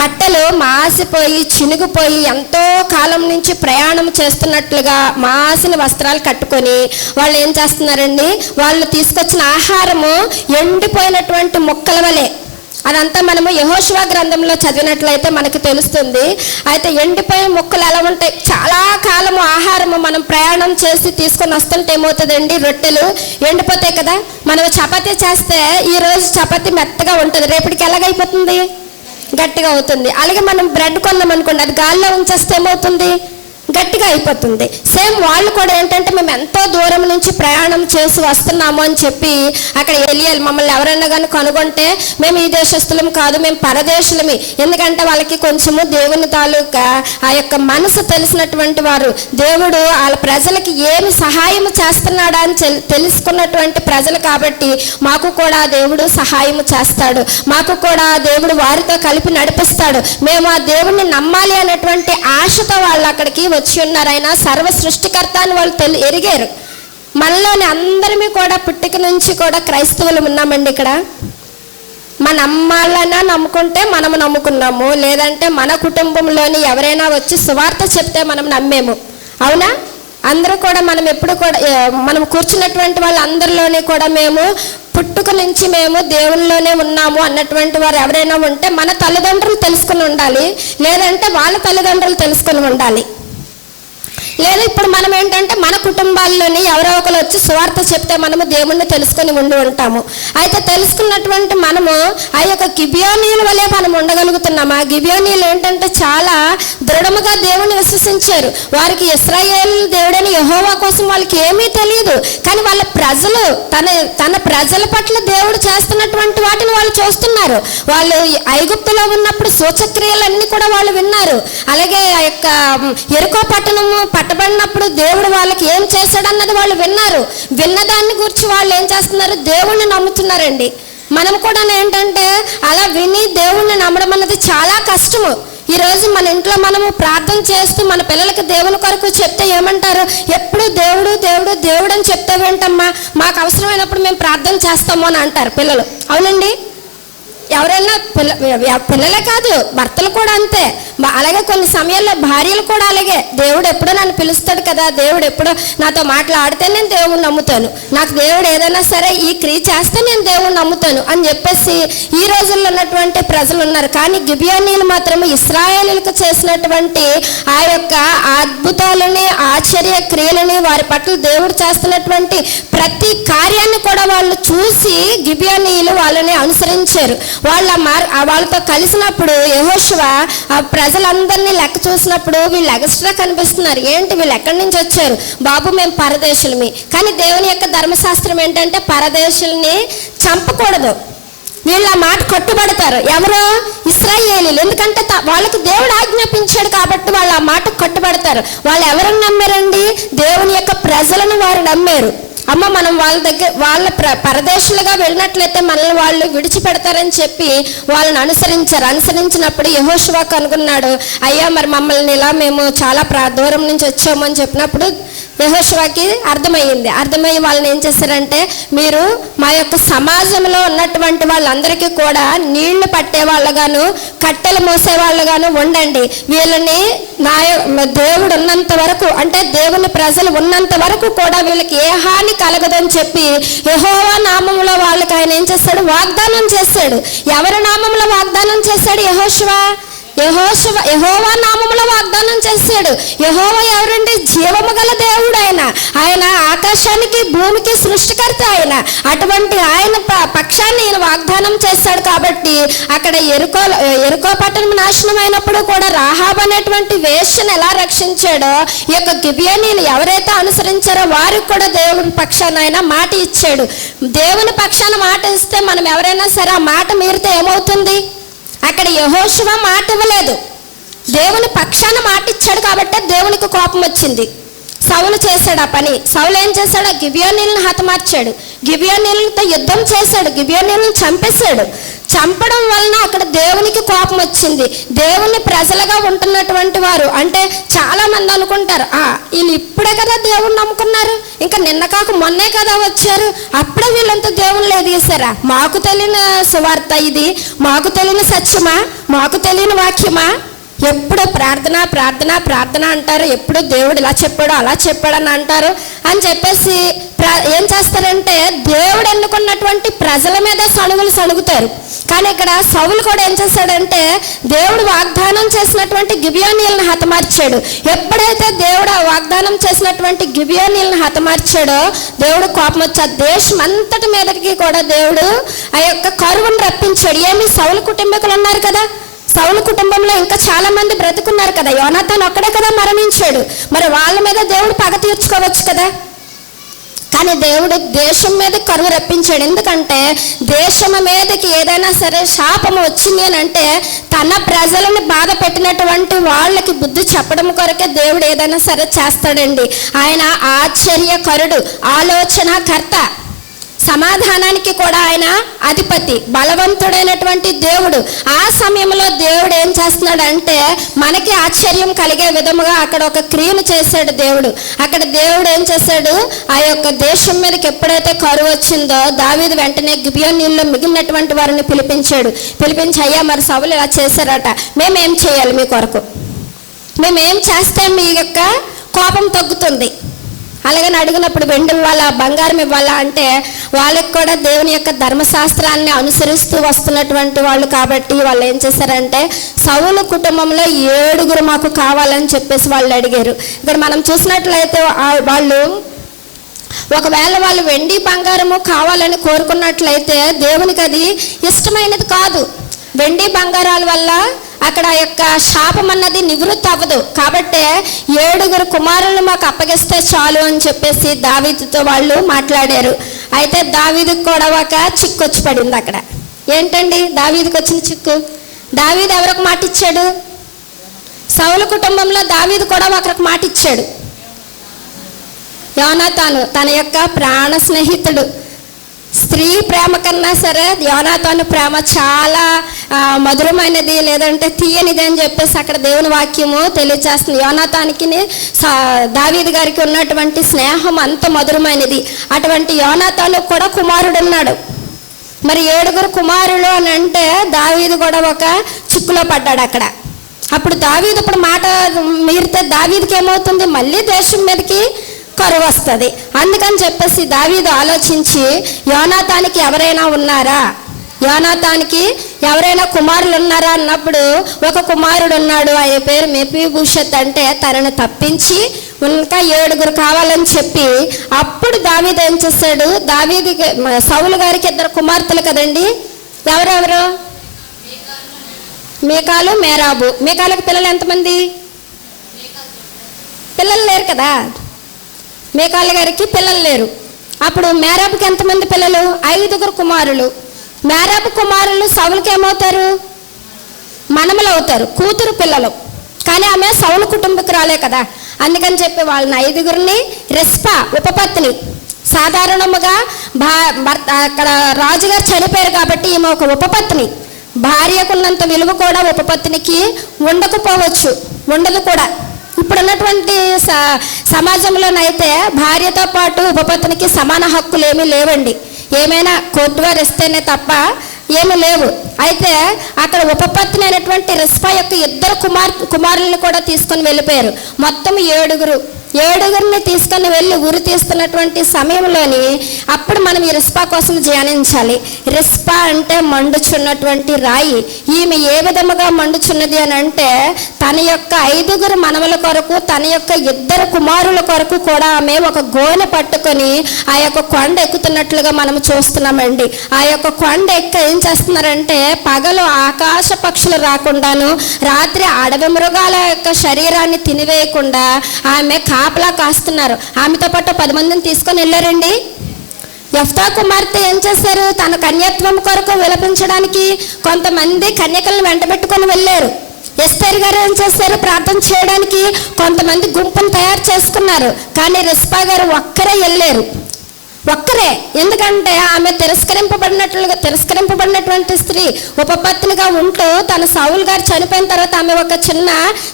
బట్టలు మాసిపోయి చినిగిపోయి ఎంతో కాలం నుంచి ప్రయాణం చేస్తున్నట్లుగా మాసిన వస్త్రాలు కట్టుకొని వాళ్ళు ఏం చేస్తున్నారండి, వాళ్ళు తీసుకొచ్చిన ఆహారము ఎండిపోయినటువంటి మొక్కల వలె. అదంతా మనము యెహోషువ గ్రంథంలో చదివినట్లయితే మనకి తెలుస్తుంది. అయితే ఎండిపోయిన మొక్కలు ఎలా ఉంటాయి, చాలా కాలము ఆహారము మనం ప్రయాణం చేసి తీసుకొని వస్తుంటే ఏమవుతుందండి, రొట్టెలు ఎండిపోతాయి కదా. మనం చపాతీ చేస్తే ఈరోజు చపాతీ మెత్తగా ఉంటుంది, రేపటికి ఎలాగైపోతుంది, గట్టిగా అవుతుంది. అలాగే మనం బ్రెడ్ కొన్నాం అనుకోండి, అది గాల్లో ఉంచేస్తే ఏమవుతుంది, గట్టిగా అయిపోతుంది. సేమ్ వాళ్ళు కూడా ఏంటంటే మేము ఎంతో దూరం నుంచి ప్రయాణం చేసి వస్తున్నాము అని చెప్పి అక్కడ వెళ్ళాలి. మమ్మల్ని ఎవరైనా కానీ కనుగొంటే మేము ఈ దేశస్తులం కాదు, మేము పరదేశులమి. ఎందుకంటే వాళ్ళకి కొంచెము దేవుని తాలూకా ఆ యొక్క మనసు తెలిసినటువంటి వారు, దేవుడు వాళ్ళ ప్రజలకి ఏమి సహాయం చేస్తున్నాడా అని తెలుసుకున్నటువంటి ప్రజలు కాబట్టి మాకు కూడా దేవుడు సహాయం చేస్తాడు, మాకు కూడా దేవుడు వారితో కలిపి నడిపిస్తాడు, మేము ఆ దేవుడిని నమ్మాలి అనేటువంటి ఆశతో వాళ్ళు అక్కడికి వచ్చి ఉన్నారు. ఆయన సర్వ సృష్టికర్త అని వాళ్ళు ఎరిగారు. మనలోని అందరిమీ కూడా పుట్టుక నుంచి కూడా క్రైస్తవులు ఉన్నామండి. ఇక్కడ మన అమ్మాళ్ళైనా నమ్ముకుంటే మనము నమ్ముకున్నాము, లేదంటే మన కుటుంబంలోని ఎవరైనా వచ్చి సువార్త చెప్తే మనం నమ్మేము. అవునా? అందరూ కూడా మనం ఎప్పుడు కూడా మనం కూర్చున్నటువంటి వాళ్ళందరిలోనే కూడా మేము పుట్టుక నుంచి మేము దేవునిలోనే ఉన్నాము అన్నటువంటి వారు ఎవరైనా ఉంటే మన తల్లిదండ్రులు తెలుసుకుని ఉండాలి, లేదంటే వాళ్ళ తల్లిదండ్రులు తెలుసుకుని ఉండాలి. లేదా ఇప్పుడు మనం ఏంటంటే మన కుటుంబాల్లోని ఎవరో ఒకరు వచ్చి సువార్త చెప్తే మనము దేవుణ్ణి తెలుసుకొని ఉండి ఉంటాము. అయితే తెలుసుకున్నటువంటి మనము ఆ యొక్క గిబియోనీయుల వలె మనం ఉండగలుగుతున్నామా? గిబియోనీయులు ఏంటంటే చాలా దృఢముగా దేవుణ్ణి విశ్వసించారు. వారికి ఇశ్రాయేల్ దేవుడని యెహోవా కోసం వాళ్ళకి ఏమీ తెలియదు, కానీ వాళ్ళ ప్రజలు తన ప్రజల పట్ల దేవుడు చేస్తున్నటువంటి వాటిని వాళ్ళు చూస్తున్నారు. వాళ్ళు ఐగుప్తులో ఉన్నప్పుడు సూచక్రియలన్నీ కూడా వాళ్ళు విన్నారు. అలాగే ఆ యొక్క యెరికో పట్టణము పట్టబడినప్పుడు దేవుడు వాళ్ళకి ఏం చేశాడన్నది వాళ్ళు విన్నారు. విన్నదాన్ని గురించి వాళ్ళు ఏం చేస్తున్నారు, దేవుణ్ణి నమ్ముతున్నారండి. మనం కూడా ఏంటంటే అలా విని దేవుణ్ణి నమ్మడం అన్నది చాలా కష్టము. ఈరోజు మన ఇంట్లో మనము ప్రార్థన చేస్తూ మన పిల్లలకి దేవుని కొరకు చెప్తే ఏమంటారు, ఎప్పుడు దేవుడు దేవుడు దేవుడు అని చెప్తావేంటమ్మా, మాకు అవసరమైనప్పుడు మేము ప్రార్థన చేస్తాము అని అంటారు పిల్లలు. అవునండి, ఎవరైనా పిల్లలే కాదు భర్తలు కూడా అంతే. అలాగే కొన్ని సమయాల్లో భార్యలు కూడా అలాగే, దేవుడు ఎప్పుడో నన్ను పిలుస్తాడు కదా, దేవుడు ఎప్పుడో నాతో మాట్లాడితే నేను దేవుణ్ణి నమ్ముతాను, నాకు దేవుడు ఏదైనా సరే ఈ క్రియ చేస్తే నేను దేవుణ్ణి నమ్ముతాను అని చెప్పేసి ఈ రోజుల్లో ఉన్నటువంటి ప్రజలు ఉన్నారు. కానీ గిబియోనీయులు మాత్రం ఇశ్రాయేలీయులకు చేసినటువంటి ఆ యొక్క అద్భుతాలని ఆశ్చర్య క్రియలని వారి పట్ల దేవుడు చేస్తున్నటువంటి ప్రతి కార్యాన్ని కూడా వాళ్ళు చూసి గిబియోనీయులు వాళ్ళని అనుసరించారు. వాళ్ళతో కలిసినప్పుడు యెహోషువ ఆ ప్రజలందరినీ లెక్క చూసినప్పుడు వీళ్ళు ఎక్స్ట్రా కనిపిస్తున్నారు. ఏంటి వీళ్ళు ఎక్కడి నుంచి వచ్చారు? బాబు మేము పరదేశులమి. కానీ దేవుని యొక్క ధర్మశాస్త్రం ఏంటంటే పరదేశుల్ని చంపకూడదు. వీళ్ళు ఆ మాట కట్టుబడతారు. ఎవరో ఇశ్రాయేలీయులు, ఎందుకంటే వాళ్ళకి దేవుడు ఆజ్ఞాపించాడు కాబట్టి వాళ్ళు ఆ మాట కట్టుబడతారు. వాళ్ళు ఎవరిని నమ్మారండి? దేవుని యొక్క ప్రజలను వారు నమ్మారు. అమ్మ మనం వాళ్ళ పరదేశులుగా వెళ్ళినట్లయితే మనల్ని వాళ్ళు విడిచిపెడతారని చెప్పి వాళ్ళని అనుసరించినప్పుడు యెహోషువ కనుగొన్నాడు, అయ్యా మరి మమ్మల్ని ఇలా మేము చాలా దూరం నుంచి వచ్చాము అని చెప్పినప్పుడు యెహోషువకి అర్థమయ్యి వాళ్ళని ఏం చేశారంటే, మీరు మా యొక్క సమాజంలో ఉన్నటువంటి వాళ్ళందరికీ కూడా నీళ్లు పట్టే వాళ్ళగాను కట్టెలు మోసే వాళ్ళగాను ఉండండి. వీళ్ళని దేవుడు ఉన్నంత వరకు, అంటే దేవుని ప్రజలు ఉన్నంత వరకు కూడా వీళ్ళకి ఏ హాని కలగదని చెప్పి యెహోవా నామంలో వాళ్ళకి ఆయన ఏం చేశాడు, వాగ్దానం చేశాడు. ఎవరి నామంలో వాగ్దానం చేశాడు? యెహోవా నామములో వాగ్దానం చేశాడు. యెహోవా ఎవరండి? జీవము గల దేవుడు. ఆయన ఆకాశానికి భూమికి సృష్టికర్త. అటువంటి ఆయన పక్షాన్ని ఈయన వాగ్దానం చేశాడు. కాబట్టి అక్కడ ఎరుకో పట్టణం నాశనం అయినప్పుడు కూడా రాహాబు అనేటువంటి వేశ్యను ఎలా రక్షించాడో, ఈ యొక్క గిబియోనీయులు ఎవరైతే అనుసరించారో వారికి కూడా దేవుని పక్షాన ఆయన మాట ఇచ్చాడు. దేవుని పక్షాన మాట ఇస్తే మనం ఎవరైనా సరే ఆ మాట మీరితే ఏమవుతుంది? అక్కడ యెహోషువ మాట ఇవ్వలేదు, దేవుని పక్షాన మాట ఇచ్చాడు. కాబట్టి దేవునికి కోపం వచ్చింది. సౌలు చేశాడు ఆ పని. సౌలు ఏం చేశాడు? గిబియోనీయులను హతమార్చాడు, గిబియోనీయులతో యుద్ధం చేశాడు, గిబియోనీయులను చంపేశాడు. చంపడం వలన అక్కడ దేవునికి కోపం వచ్చింది. దేవుని ప్రజలుగా ఉంటున్నటువంటి వారు, అంటే చాలా మంది అనుకుంటారు, వీళ్ళు ఇప్పుడే కదా దేవుని నమ్ముకున్నారు, ఇంకా నిన్న కాక మొన్నే కదా వచ్చారు, అప్పుడే వీళ్ళంతా దేవుళ్ళు ఎదిగేశారా? మాకు తెలియని సువార్త ఇది, మాకు తెలియని సత్యమా, మాకు తెలియని వాక్యమా? ఎప్పుడు ప్రార్థన ప్రార్థన ప్రార్థన అంటారు, ఎప్పుడు దేవుడు ఇలా చెప్పాడు అలా చెప్పాడు అని అంటారు అని చెప్పేసి ఏం చేస్తారంటే, దేవుడు ఎన్నుకున్నటువంటి ప్రజల మీద సణుగుతారు. కానీ ఇక్కడ సౌలు కూడా ఏం చేశాడంటే, దేవుడు వాగ్దానం చేసినటువంటి గిబియోనీయులను హతమార్చాడు. ఎప్పుడైతే దేవుడు ఆ వాగ్దానం చేసినటువంటి గిబియోనీయులను హతమార్చాడో దేవుడు కోపం వచ్చి ఆ దేశం అంతటి మీదకి కూడా దేవుడు ఆ యొక్క కరువును రప్పించాడు. ఏమి? సౌలు కుటుంబీకులు ఉన్నారు కదా, సౌలు కుటుంబంలో ఇంకా చాలా మంది బ్రతుకున్నారు కదా, యోనాతాను ఒక్కడే కదా మరణించాడు. మరి వాళ్ళ మీద దేవుడు పగ తీర్చుకోవచ్చు కదా. కానీ దేవుడు దేశం మీద కరువు రప్పించాడు. ఎందుకంటే దేశం మీదకి ఏదైనా సరే శాపము వచ్చింది అని అంటే, తన ప్రజలను బాధ పెట్టినటువంటి వాళ్ళకి బుద్ధి చెప్పడం కొరకే దేవుడు ఏదైనా సరే చేస్తాడండి. ఆయన ఆశ్చర్యకరుడు, ఆలోచనకర్త, సమాధానానికి కూడా ఆయన అధిపతి, బలవంతుడైనటువంటి దేవుడు. ఆ సమయంలో దేవుడు ఏం చేస్తున్నాడంటే, మనకి ఆశ్చర్యం కలిగే విధముగా అక్కడ ఒక క్రియను చేశాడు దేవుడు. అక్కడ దేవుడు ఏం చేశాడు, ఆ యొక్క దేశం మీదకి ఎప్పుడైతే కరువు వచ్చిందో దావీదు వెంటనే గిబియోనీయుల్లో మిగిలినటువంటి వారిని పిలిపించి అయ్యా మరి సౌలు ఇలా చేశారట, మేమేం చేయాలి మీ కొరకు, మేమేం చేస్తే మీ యొక్క కోపం తగ్గుతుంది? అలాగని అడిగినప్పుడు వెండి ఇవ్వాలా, బంగారం ఇవ్వాలా అంటే, వాళ్ళకి కూడా దేవుని యొక్క ధర్మశాస్త్రాన్ని అనుసరిస్తూ వస్తున్నటువంటి వాళ్ళు కాబట్టి వాళ్ళు ఏం చేశారంటే, సౌలు కుటుంబంలో 7 మాకు కావాలని చెప్పేసి వాళ్ళు అడిగారు. ఇక్కడ మనం చూసినట్లయితే వాళ్ళు ఒకవేళ వాళ్ళు వెండి బంగారము కావాలని కోరుకున్నట్లయితే దేవునికి అది ఇష్టమైనది కాదు. వెండి బంగారాల వల్ల అక్కడ యొక్క శాపం అన్నది నివృత్తి అవ్వదు. కాబట్టి 7 కుమారులను మాకు అప్పగిస్తే చాలు అని చెప్పేసి దావీదుతో వాళ్ళు మాట్లాడారు. అయితే దావీదుకు కూడా ఒక చిక్కు వచ్చి పడింది. అక్కడ ఏంటండి దావీదుకు వచ్చిన చిక్కు? దావీదు ఎవరికి మాట ఇచ్చాడు? సౌలు కుటుంబంలో దావీదు కూడా ఒకరికి మాట ఇచ్చాడు. యోనాతాను తన యొక్క ప్రాణ స్నేహితుడు. స్త్రీ ప్రేమ కన్నా సరే యోనాతాను ప్రేమ చాలా మధురమైనది, లేదంటే తీయనిది అని చెప్పేసి అక్కడ దేవుని వాక్యము తెలియజేస్తుంది. యోనాతానికి దావీదు గారికి ఉన్నటువంటి స్నేహం అంత మధురమైనది. అటువంటి యోనాతాను కూడా కుమారుడు ఉన్నాడు. మరి 7 కుమారులు అని అంటే దావీదు కూడా ఒక చిక్కులో పడ్డాడు అక్కడ. అప్పుడు దావీదు ఇప్పుడు మాట మీరితే దావీదుకి ఏమవుతుంది? మళ్ళీ దేశం మీదకి కరువు వస్తుంది. అందుకని చెప్పేసి దావీదు ఆలోచించి, యోనాతానికి ఎవరైనా ఉన్నారా, యోనాతానికి ఎవరైనా కుమారులు ఉన్నారా అన్నప్పుడు ఒక కుమారుడు ఉన్నాడు, ఆయన పేరు మెఫీబోషెత్. అంటే తనను తప్పించి ఇంకా 7 కావాలని చెప్పి అప్పుడు దావీదు ఏం చేశాడు, సౌలు గారికి 2 కుమార్తెలు కదండి, ఎవరెవరు? మీకాలు, మేరాబు. మీకాలకు పిల్లలు ఎంతమంది? పిల్లలు లేరు కదా, మీకాలు గారికి పిల్లలు లేరు. అప్పుడు మేరాబుకి ఎంతమంది పిల్లలు? 5 కుమారులు. మేరాబు కుమారులు సౌలుకి ఏమవుతారు? మనమలు అవుతారు, కూతురు పిల్లలు. కానీ ఆమె సౌలు కుటుంబకురాలే కదా, అందుకని చెప్పి వాళ్ళని 5 రెస్పా ఉపపత్ని. సాధారణముగా అక్కడ రాజుగారు చనిపోయారు కాబట్టి ఈమె ఒక ఉపపత్ని. భార్యకున్నంత విలువ కూడా ఉపపత్నికి ఉండకపోవచ్చు, ఉండదు కూడా. ఇప్పుడున్నటువంటి సమాజంలోనైతే భార్యతో పాటు ఉపపత్నికి సమాన హక్కులు ఏమీ లేవండి. ఏమైనా కోర్టు వారు ఇస్తేనే తప్ప ఏమీ లేవు. అయితే అక్కడ ఉపపత్ని అయినటువంటి రిస్పా యొక్క ఇద్దరు కుమారులను కూడా తీసుకొని వెళ్ళిపోయారు. మొత్తం ఏడుగురిని తీసుకొని వెళ్ళి ఉరి తీస్తున్నటువంటి సమయంలోని అప్పుడు మనం ఈ రిస్పా కోసం ధ్యానించాలి. రిస్పా అంటే మండుచున్నటువంటి రాయి. ఈమె ఏ విధముగా మండుచున్నది అని అంటే తన యొక్క 5 మనవల కొరకు, తన యొక్క 2 కుమారుల కొరకు కూడా ఆమె ఒక గోనె పట్టుకొని ఆ యొక్క కొండ ఎక్కుతున్నట్లుగా మనం చూస్తున్నామండి. ఆ యొక్క కొండ ఏం చేస్తున్నారంటే పగలు ఆకాశ పక్షులు రాకుండాను, రాత్రి అడవి మృగాల యొక్క శరీరాన్ని తినివేయకుండా ఆమె కాపలా కాస్తున్నారు. ఆమెతో పాటు 10 మందిని తీసుకొని వెళ్ళారండి. యెఫ్తా కుమార్తె ఏం చేశారు? తన కన్యత్వం కొరకు విలపించడానికి కొంతమంది కన్యకలను వెంటబెట్టుకొని వెళ్ళారు. ఎస్తేరు గారు ఏం చేశారు? ప్రార్థన చేయడానికి కొంతమంది గుంపును తయారు చేసుకున్నారు. కానీ రిస్పా గారు ఒక్కరే వెళ్ళారు. ఒక్కరే. ఎందుకంటే ఆమె తిరస్కరింపబడినటువంటి స్త్రీ ఉపపత్నిగా ఉంటూ తన సౌలు గారు చనిపోయిన తర్వాత ఆమె ఒక చిన్న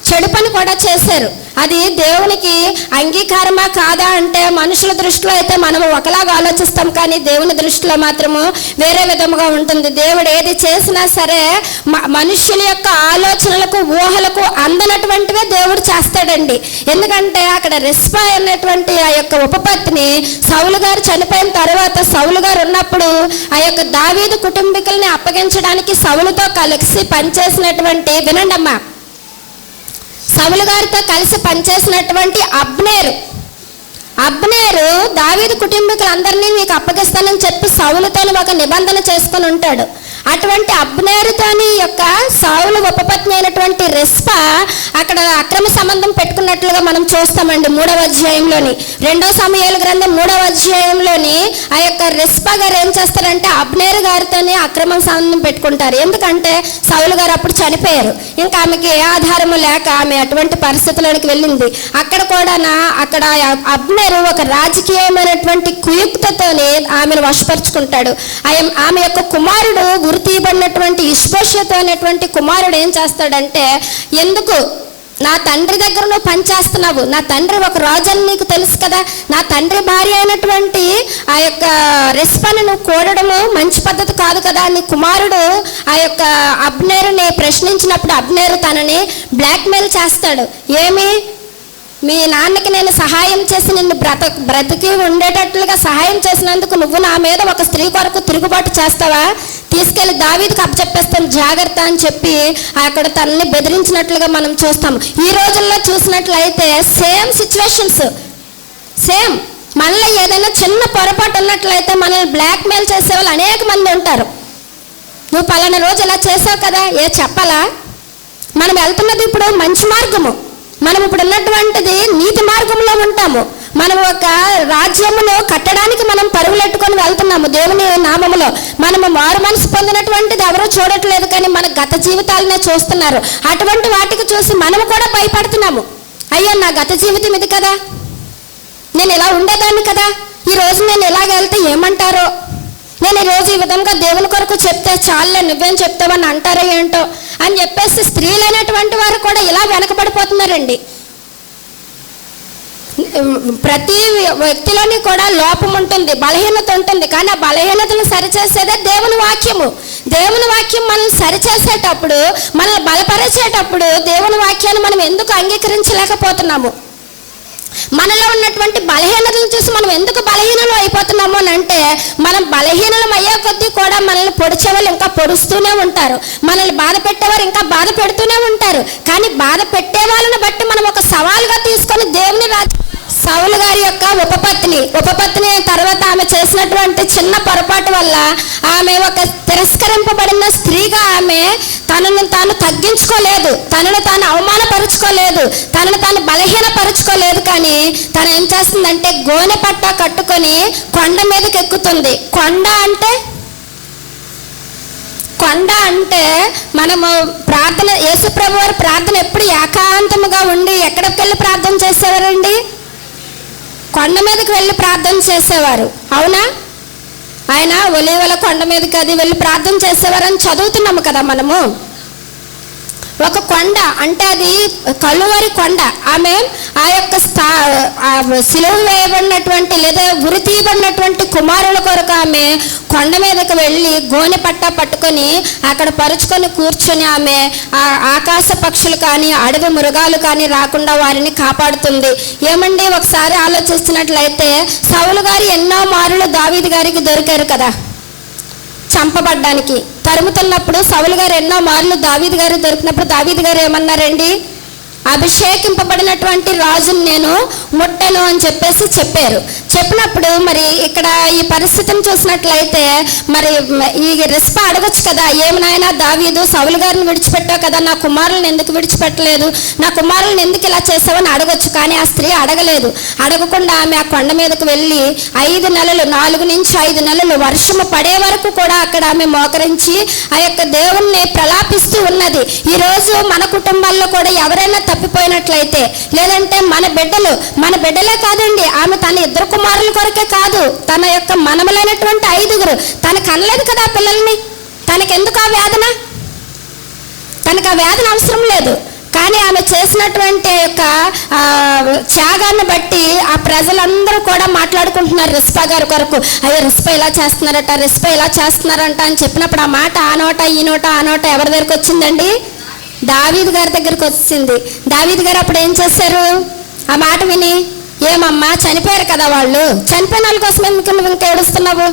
చెడు పని కూడా చేశారు. అది దేవునికి అంగీకారమా కాదా అంటే మనుషుల దృష్టిలో అయితే మనము ఒకలాగా ఆలోచిస్తాం, కానీ దేవుని దృష్టిలో మాత్రము వేరే విధముగా ఉంటుంది. దేవుడు ఏది చేసినా సరే మనుషుల యొక్క ఆలోచనలకు ఊహలకు అందనటువంటివే దేవుడు చేస్తాడండి. ఎందుకంటే అక్కడ రిస్పా అనేటువంటి ఆ యొక్క ఉపపత్ని సౌలు గారు చనిపోయిన తర్వాత సౌలు గారు ఉన్నప్పుడు ఆ యొక్క దావీదు కుటుంబీకుల్ని అప్పగించడానికి సౌలుతో కలిసి పనిచేసినటువంటి, వినండి అమ్మా, సౌలు గారితో కలిసి పనిచేసినటువంటి అబ్నేరు దావీదు కుటుంబీకులందరినీ మీకు అప్పగిస్తానని చెప్పి సౌలుతో ఒక నిబంధన చేసుకొని ఉంటాడు. అటువంటి అబ్నేరుతోని యొక్క సౌలు ఉపపత్ని అయినటువంటి రిస్పా అక్కడ అక్రమ సంబంధం పెట్టుకున్నట్లుగా మనం చూస్తామండి. 3వ అధ్యాయంలోని 2వ సమూయేలు గ్రంథం 3వ అధ్యాయంలోని ఆ యొక్క రిస్పా గారు ఏం చేస్తారంటే అబ్నేరు గారితోని అక్రమ సంబంధం పెట్టుకుంటారు. ఎందుకంటే సౌలు గారు అప్పుడు చనిపోయారు. ఇంకా ఆమెకి ఏ ఆధారము లేక ఆమె అటువంటి పరిస్థితుల్లోకి వెళ్ళింది. అక్కడ అబ్నేరు ఒక రాజకీయమైనటువంటి కుయుక్తతోని ఆమెను వశపరుచుకుంటాడు. ఆమె యొక్క కుమారుడు గురి తీయబడినటువంటి ఇష్బోషెతు అనేటువంటి కుమారుడు ఏం చేస్తాడంటే, ఎందుకు నా తండ్రి దగ్గర నువ్వు పనిచేస్తున్నావు, నా తండ్రి ఒక రాజు అని నీకు తెలుసు కదా, నా తండ్రి భార్య అయినటువంటి ఆ యొక్క రిస్పాను నువ్వు కూడడము మంచి పద్ధతి కాదు కదా అని కుమారుడు ఆ యొక్క అబ్నేరుని ప్రశ్నించినప్పుడు అబ్నేరు తనని బ్లాక్మెయిల్ చేస్తాడు. ఏమి, మీ నాన్నకి నేను సహాయం చేసి నిన్ను బ్రతికి ఉండేటట్లుగా సహాయం చేసినందుకు నువ్వు నా మీద ఒక స్త్రీ కొరకు తిరుగుబాటు చేస్తావా, తీసుకెళ్లి దావీదుకు అప్పచెప్పేస్తాను జాగ్రత్త అని చెప్పి అక్కడ తనని బెదిరించినట్లుగా మనం చూస్తాం. ఈ రోజుల్లో చూసినట్లయితే సేమ్ సిచ్యువేషన్స్, సేమ్ మనలో ఏదైనా చిన్న పొరపాటు ఉన్నట్లయితే మనల్ని బ్లాక్మెయిల్ చేసే వాళ్ళు అనేక మంది ఉంటారు. నువ్వు పలానా రోజు ఇలా చేసావు కదా, చెప్పాలా? మనం వెళ్తున్నది ఇప్పుడు మంచి మార్గము, మనం ఇప్పుడు ఉన్నటువంటిది నీతి మార్గంలో ఉంటాము. మనం ఒక రాజ్యమును కట్టడానికి మనం పరుగులెట్టుకొని వెళ్తున్నాము దేవుని నామములో. మనము మారు మనసు పొందినటువంటిది ఎవరో చూడట్లేదు, కానీ మన గత జీవితాలనే చూస్తున్నారు. అటువంటి వాటికి చూసి మనము కూడా భయపడుతున్నాము. అయ్యో, నా గత జీవితం ఇది కదా, నేను ఇలా ఉండేదాన్ని కదా, ఈరోజు నేను ఇలాగ వెళ్తే ఏమంటారో, నేను ఈరోజు ఈ విధంగా దేవుని కొరకు చెప్తే చాలులే నువ్వేం చెప్తావని అంటారో ఏంటో అని చెప్పేసి స్త్రీలైనటువంటి వారు కూడా ఇలా వెనకబడిపోతున్నారండి. ప్రతి వ్యక్తిలోని కూడా లోపం ఉంటుంది, బలహీనత ఉంటుంది, కానీ ఆ బలహీనతను సరిచేసేదే దేవుని వాక్యము. దేవుని వాక్యం మనల్ని సరిచేసేటప్పుడు, మనల్ని బలపరిచేటప్పుడు దేవుని వాక్యాన్ని మనం ఎందుకు అంగీకరించలేకపోతున్నాము? మనలో ఉన్నటువంటి బలహీనతను చూసి మనం ఎందుకు బలహీనలు అయిపోతున్నాము అని అంటే, మనం బలహీనలం అయ్యే కొద్దీ కూడా మనల్ని పొడిచే వాళ్ళు ఇంకా పొడుస్తూనే ఉంటారు, మనల్ని బాధ పెట్టేవారు ఇంకా బాధ పెడుతూనే ఉంటారు. కానీ బాధ పెట్టే వాళ్ళని బట్టి మనం ఒక సవాలుగా తీసుకొని దేవుని సౌలు గారి యొక్క ఉపపత్ని తర్వాత ఆమె చేసినటువంటి చిన్న పొరపాటు వల్ల ఆమె ఒక తిరస్కరింపబడిన స్త్రీగా ఆమె తనను తాను తగ్గించుకోలేదు, తనను తాను అవమానపరుచుకోలేదు, తనను తాను బలహీనపరుచుకోలేదు. కానీ తను ఏం చేస్తుందంటే గోనె పట్ట కట్టుకొని కొండ మీదకి ఎక్కుతుంది. కొండ అంటే మనము ప్రార్థన, యేసు ప్రభు వారి ప్రార్థన ఎప్పుడు ఏకాంతముగా ఉండి ఎక్కడికి వెళ్ళి ప్రార్థన చేసేవారండి? కొండ మీదకి వెళ్ళి ప్రార్థన చేసేవారు, అవునా? ఆయన ఒలీవల కొండ మీదకి అది వెళ్ళి ప్రార్థన చేసేవారని చదువుతున్నాము కదా మనము. ఒక కొండ, అంటే అది కలువరి కొండ. ఆమె ఆ యొక్క సిలువ వేయబడినటువంటి లేదా ఉరి తీయబడినటువంటి కుమారుల కొరకు ఆమె కొండ మీదకి వెళ్ళి గోనె పట్టా పట్టుకొని అక్కడ పరుచుకొని కూర్చొని ఆమె ఆ ఆకాశ పక్షులు కానీ అడవి మృగాలు కానీ రాకుండా వారిని కాపాడుతుంది. ఏమండి, ఒకసారి ఆలోచిస్తున్నట్లయితే సౌలు గారు ఎన్నో మారులు దావీదు గారికి దొరికారు కదా చంపబడ్డానికి. తరుముతున్నప్పుడు సౌలు గారు ఎన్నో మార్లు దావీదు గారు దొరికినప్పుడు దావీదు గారు ఏమన్నారండి? అభిషేకింపబడినటువంటి రాజుని నేను ముట్టను అని చెప్పారు. చెప్పినప్పుడు మరి ఇక్కడ ఈ పరిస్థితిని చూసినట్లయితే మరి ఈ రిస్ప అడగచ్చు కదా, ఏమనైనా దావీదు, సౌలు గారిని విడిచిపెట్టావు కదా, నా కుమారులను ఎందుకు విడిచిపెట్టలేదు, నా కుమారులను ఎందుకు ఇలా చేసావని అడగచ్చు. కానీ ఆ స్త్రీ అడగలేదు. అడగకుండా ఆమె ఆ కొండ మీదకు వెళ్ళి 5 నెలలు 4 నుంచి 5 నెలలు వర్షము పడే వరకు కూడా అక్కడ ఆమె మోకరించి ఆ యొక్క దేవుణ్ణి ప్రలాపిస్తూ ఉన్నది. ఈరోజు మన కుటుంబాల్లో కూడా ఎవరైనా తప్పిపోయినట్లయితే, లేదంటే మన బిడ్డలే కాదండి, ఆమె తన 2 కుమారుల కొరకే కాదు, తన యొక్క మనములైనటువంటి 5 తన కనలేదు కదా ఆ పిల్లల్ని. తనకెందుకు ఆ వేదన? తనకు ఆ వేదన అవసరం లేదు. కానీ ఆమె చేసినటువంటి యొక్క త్యాగాన్ని బట్టి ఆ ప్రజలందరూ కూడా మాట్లాడుకుంటున్నారు రిస్పా గారి కొరకు. అయ్యో, రిస్పా ఇలా చేస్తున్నారట, రిస్పా ఇలా చేస్తున్నారంట అని చెప్పినప్పుడు ఆ మాట ఆ నోట ఈ నోట ఎవరి దగ్గరికి వచ్చిందండి? దావీదు గారి దగ్గరికి వచ్చింది. దావీదు గారు అప్పుడు ఏం చేశారు? ఆ మాట విని, ఏమమ్మా చనిపోయారు కదా వాళ్ళు, చనిపోయిన వాళ్ళ కోసం ఎందుకు నువ్వు ఇంకా ఏడుస్తున్నావు?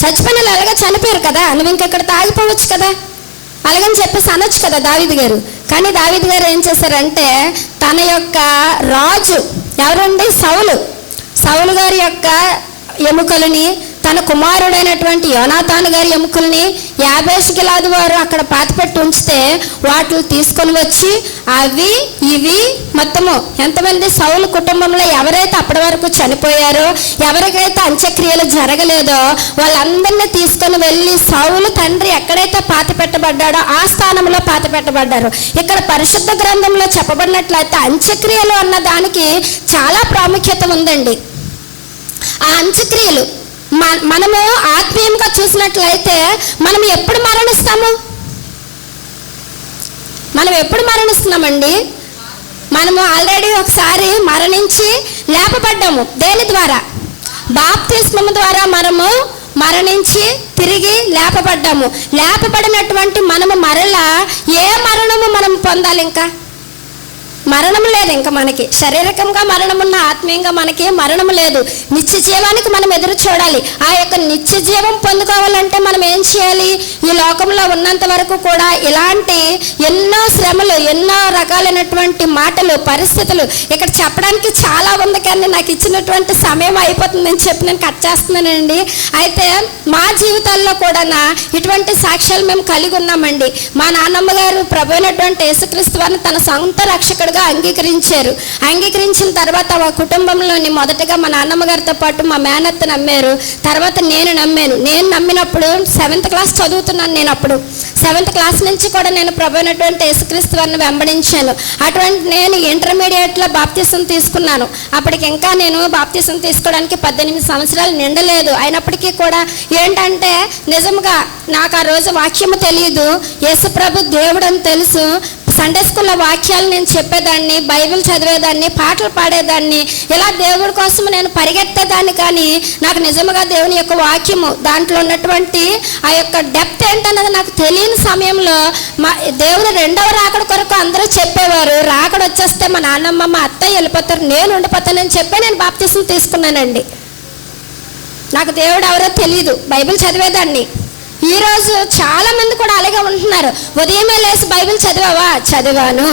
చచ్చిపోయిన వాళ్ళు ఎలాగా చనిపోయారు కదా, నువ్వు ఇంకెక్కడ తాగిపోవచ్చు కదా, అలాగని చెప్పేసి అనొచ్చు కదా దావీదు గారు. కానీ దావీదు గారు ఏం చేశారంటే తన యొక్క రాజు ఎవరండి? సౌలు గారి యొక్క ఎముకలని, తన కుమారుడైనటువంటి యోనాతాను గారి ఎముకల్ని యాబేష్ గిలాదు వారు అక్కడ పాతిపెట్టి ఉంచితే వాటిని తీసుకొని వచ్చి అవి ఇవి మొత్తము ఎంతమంది సౌలు కుటుంబంలో ఎవరైతే అప్పటి వరకు చనిపోయారో, ఎవరికైతే అంత్యక్రియలు జరగలేదో వాళ్ళందరినీ తీసుకొని వెళ్ళి సౌలు తండ్రి ఎక్కడైతే పాతిపెట్టబడ్డాడో ఆ స్థానంలో పాతిపెట్టబడ్డారు. ఇక్కడ పరిశుద్ధ గ్రంథంలో చెప్పబడినట్లయితే అంత్యక్రియలు అన్న దానికి చాలా ప్రాముఖ్యత ఉందండి. ఆ అంత్యక్రియలు మనము ఆత్మీయంగా చూసినట్లయితే మనం ఎప్పుడు మరణిస్తున్నామండి? మనము ఆల్రెడీ ఒకసారి మరణించి లేపబడ్డాము. దేని ద్వారా? బాప్తిస్మము ద్వారా మనము మరణించి తిరిగి లేపబడ్డాము. లేపబడినటువంటి మనము మరలా ఏ మరణము మనం పొందాలి? ఇంకా మరణం లేదు. ఇంకా మనకి శారీరకంగా మరణమున్న, ఆత్మీయంగా మనకి మరణం లేదు. నిత్య జీవానికి మనం ఎదురు చూడాలి. ఆ యొక్క నిత్య జీవం పొందుకోవాలంటే మనం ఏం చేయాలి? ఈ లోకంలో ఉన్నంత వరకు కూడా ఇలాంటి ఎన్నో శ్రమలు, ఎన్నో రకాలైనటువంటి మాటలు, పరిస్థితులు ఇక్కడ చెప్పడానికి చాలా ఉంది. కానీ నాకు ఇచ్చినటువంటి సమయం అయిపోతుందని చెప్పి నేను కట్ చేస్తున్నానండి. అయితే మా జీవితాల్లో కూడా ఇటువంటి సాక్ష్యాలు మేము కలిగి ఉన్నామండి. మా నాన్నమ్మ గారు ప్రభు అయినటువంటి యేసుక్రీస్తు వారిని తన సొంత రక్షకుడు అంగీకరించిన తర్వాత ఆ కుటుంబంలోని మొదటగా మా నాన్నమ్మ గారితో పాటు మా మేనత్త నమ్మారు. తర్వాత నేను నమ్మినప్పుడు 7th క్లాస్ చదువుతున్నాను. నేను అప్పుడు 7th క్లాస్ నుంచి కూడా నేను ప్రభు అయినటువంటి యేసుక్రీస్తు వారిని వెంబడించాను. అటువంటి నేను ఇంటర్మీడియట్లో బాప్తిసం తీసుకున్నాను. అప్పటికి ఇంకా నేను బాప్తిసం తీసుకోవడానికి 18 సంవత్సరాలు నిండలేదు. అయినప్పటికీ కూడా ఏంటంటే నిజంగా నాకు ఆ రోజు వాక్యము తెలియదు, యేసు ప్రభు దేవుడు అని తెలుసు. సండే స్కూల్లో వాక్యాలు నేను చెప్పేదాన్ని, బైబిల్ చదివేదాన్ని, పాటలు పాడేదాన్ని, ఇలా దేవుడి కోసం నేను పరిగెత్తేదాన్ని. కానీ నాకు నిజంగా దేవుని యొక్క వాక్యము, దాంట్లో ఉన్నటువంటి ఆ యొక్క డెప్త్ ఏంటన్నది నాకు తెలియని సమయంలో మా దేవుడు 2వ రాకడ కొరకు అందరూ చెప్పేవారు. రాకడ వచ్చేస్తే మా నాన్నమ్మ మా అత్తయ్య వెళ్ళిపోతారు, నేను ఉండిపోతానని చెప్పి నేను బాప్తిసం తీసుకున్నానండి. నాకు దేవుడు ఎవరో తెలియదు, బైబిల్ చదివేదాన్ని. ఈరోజు చాలా మంది కూడా అలాగే ఉంటున్నారు. ఉదయమే లేసి బైబిల్ చదివావా? చదివాను.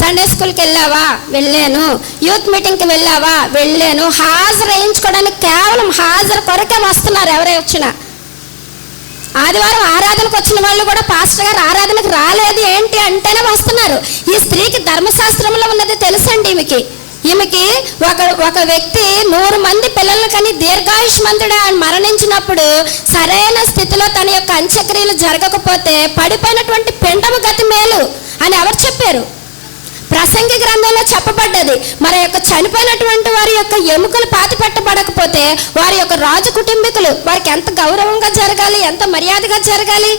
సండే స్కూల్కి వెళ్ళావా? వెళ్ళాను. యూత్ మీటింగ్కి వెళ్ళావా? వెళ్ళాను. హాజరు వేయించుకోవడానికి కేవలం హాజరు కొరకే వస్తున్నారు ఎవరై వచ్చినా. ఆదివారం ఆరాధనకు వచ్చిన వాళ్ళు కూడా పాస్టర్ గారు ఆరాధనకు రాలేదు ఏంటి అంటేనే వస్తున్నారు. ఈ స్త్రీకి ధర్మశాస్త్రంలో ఉన్నది తెలుసండి. ఈమెకి ఒక వ్యక్తి 100 మంది పిల్లలను కానీ దీర్ఘాయుష్మంతుడు ఆయన మరణించినప్పుడు సరైన స్థితిలో తన యొక్క అంత్యక్రియలు జరగకపోతే పడిపోయినటువంటి పిండము గతి మేలు అని ఎవరు చెప్పారు? ప్రసంగి గ్రంథంలో చెప్పబడ్డది. మరి యొక్క చనిపోయినటువంటి వారి యొక్క ఎముకలు పాతిపెట్టబడకపోతే వారి యొక్క రాజు కుటుంబీకులు వారికి ఎంత గౌరవంగా జరగాలి, ఎంత మర్యాదగా జరగాలి.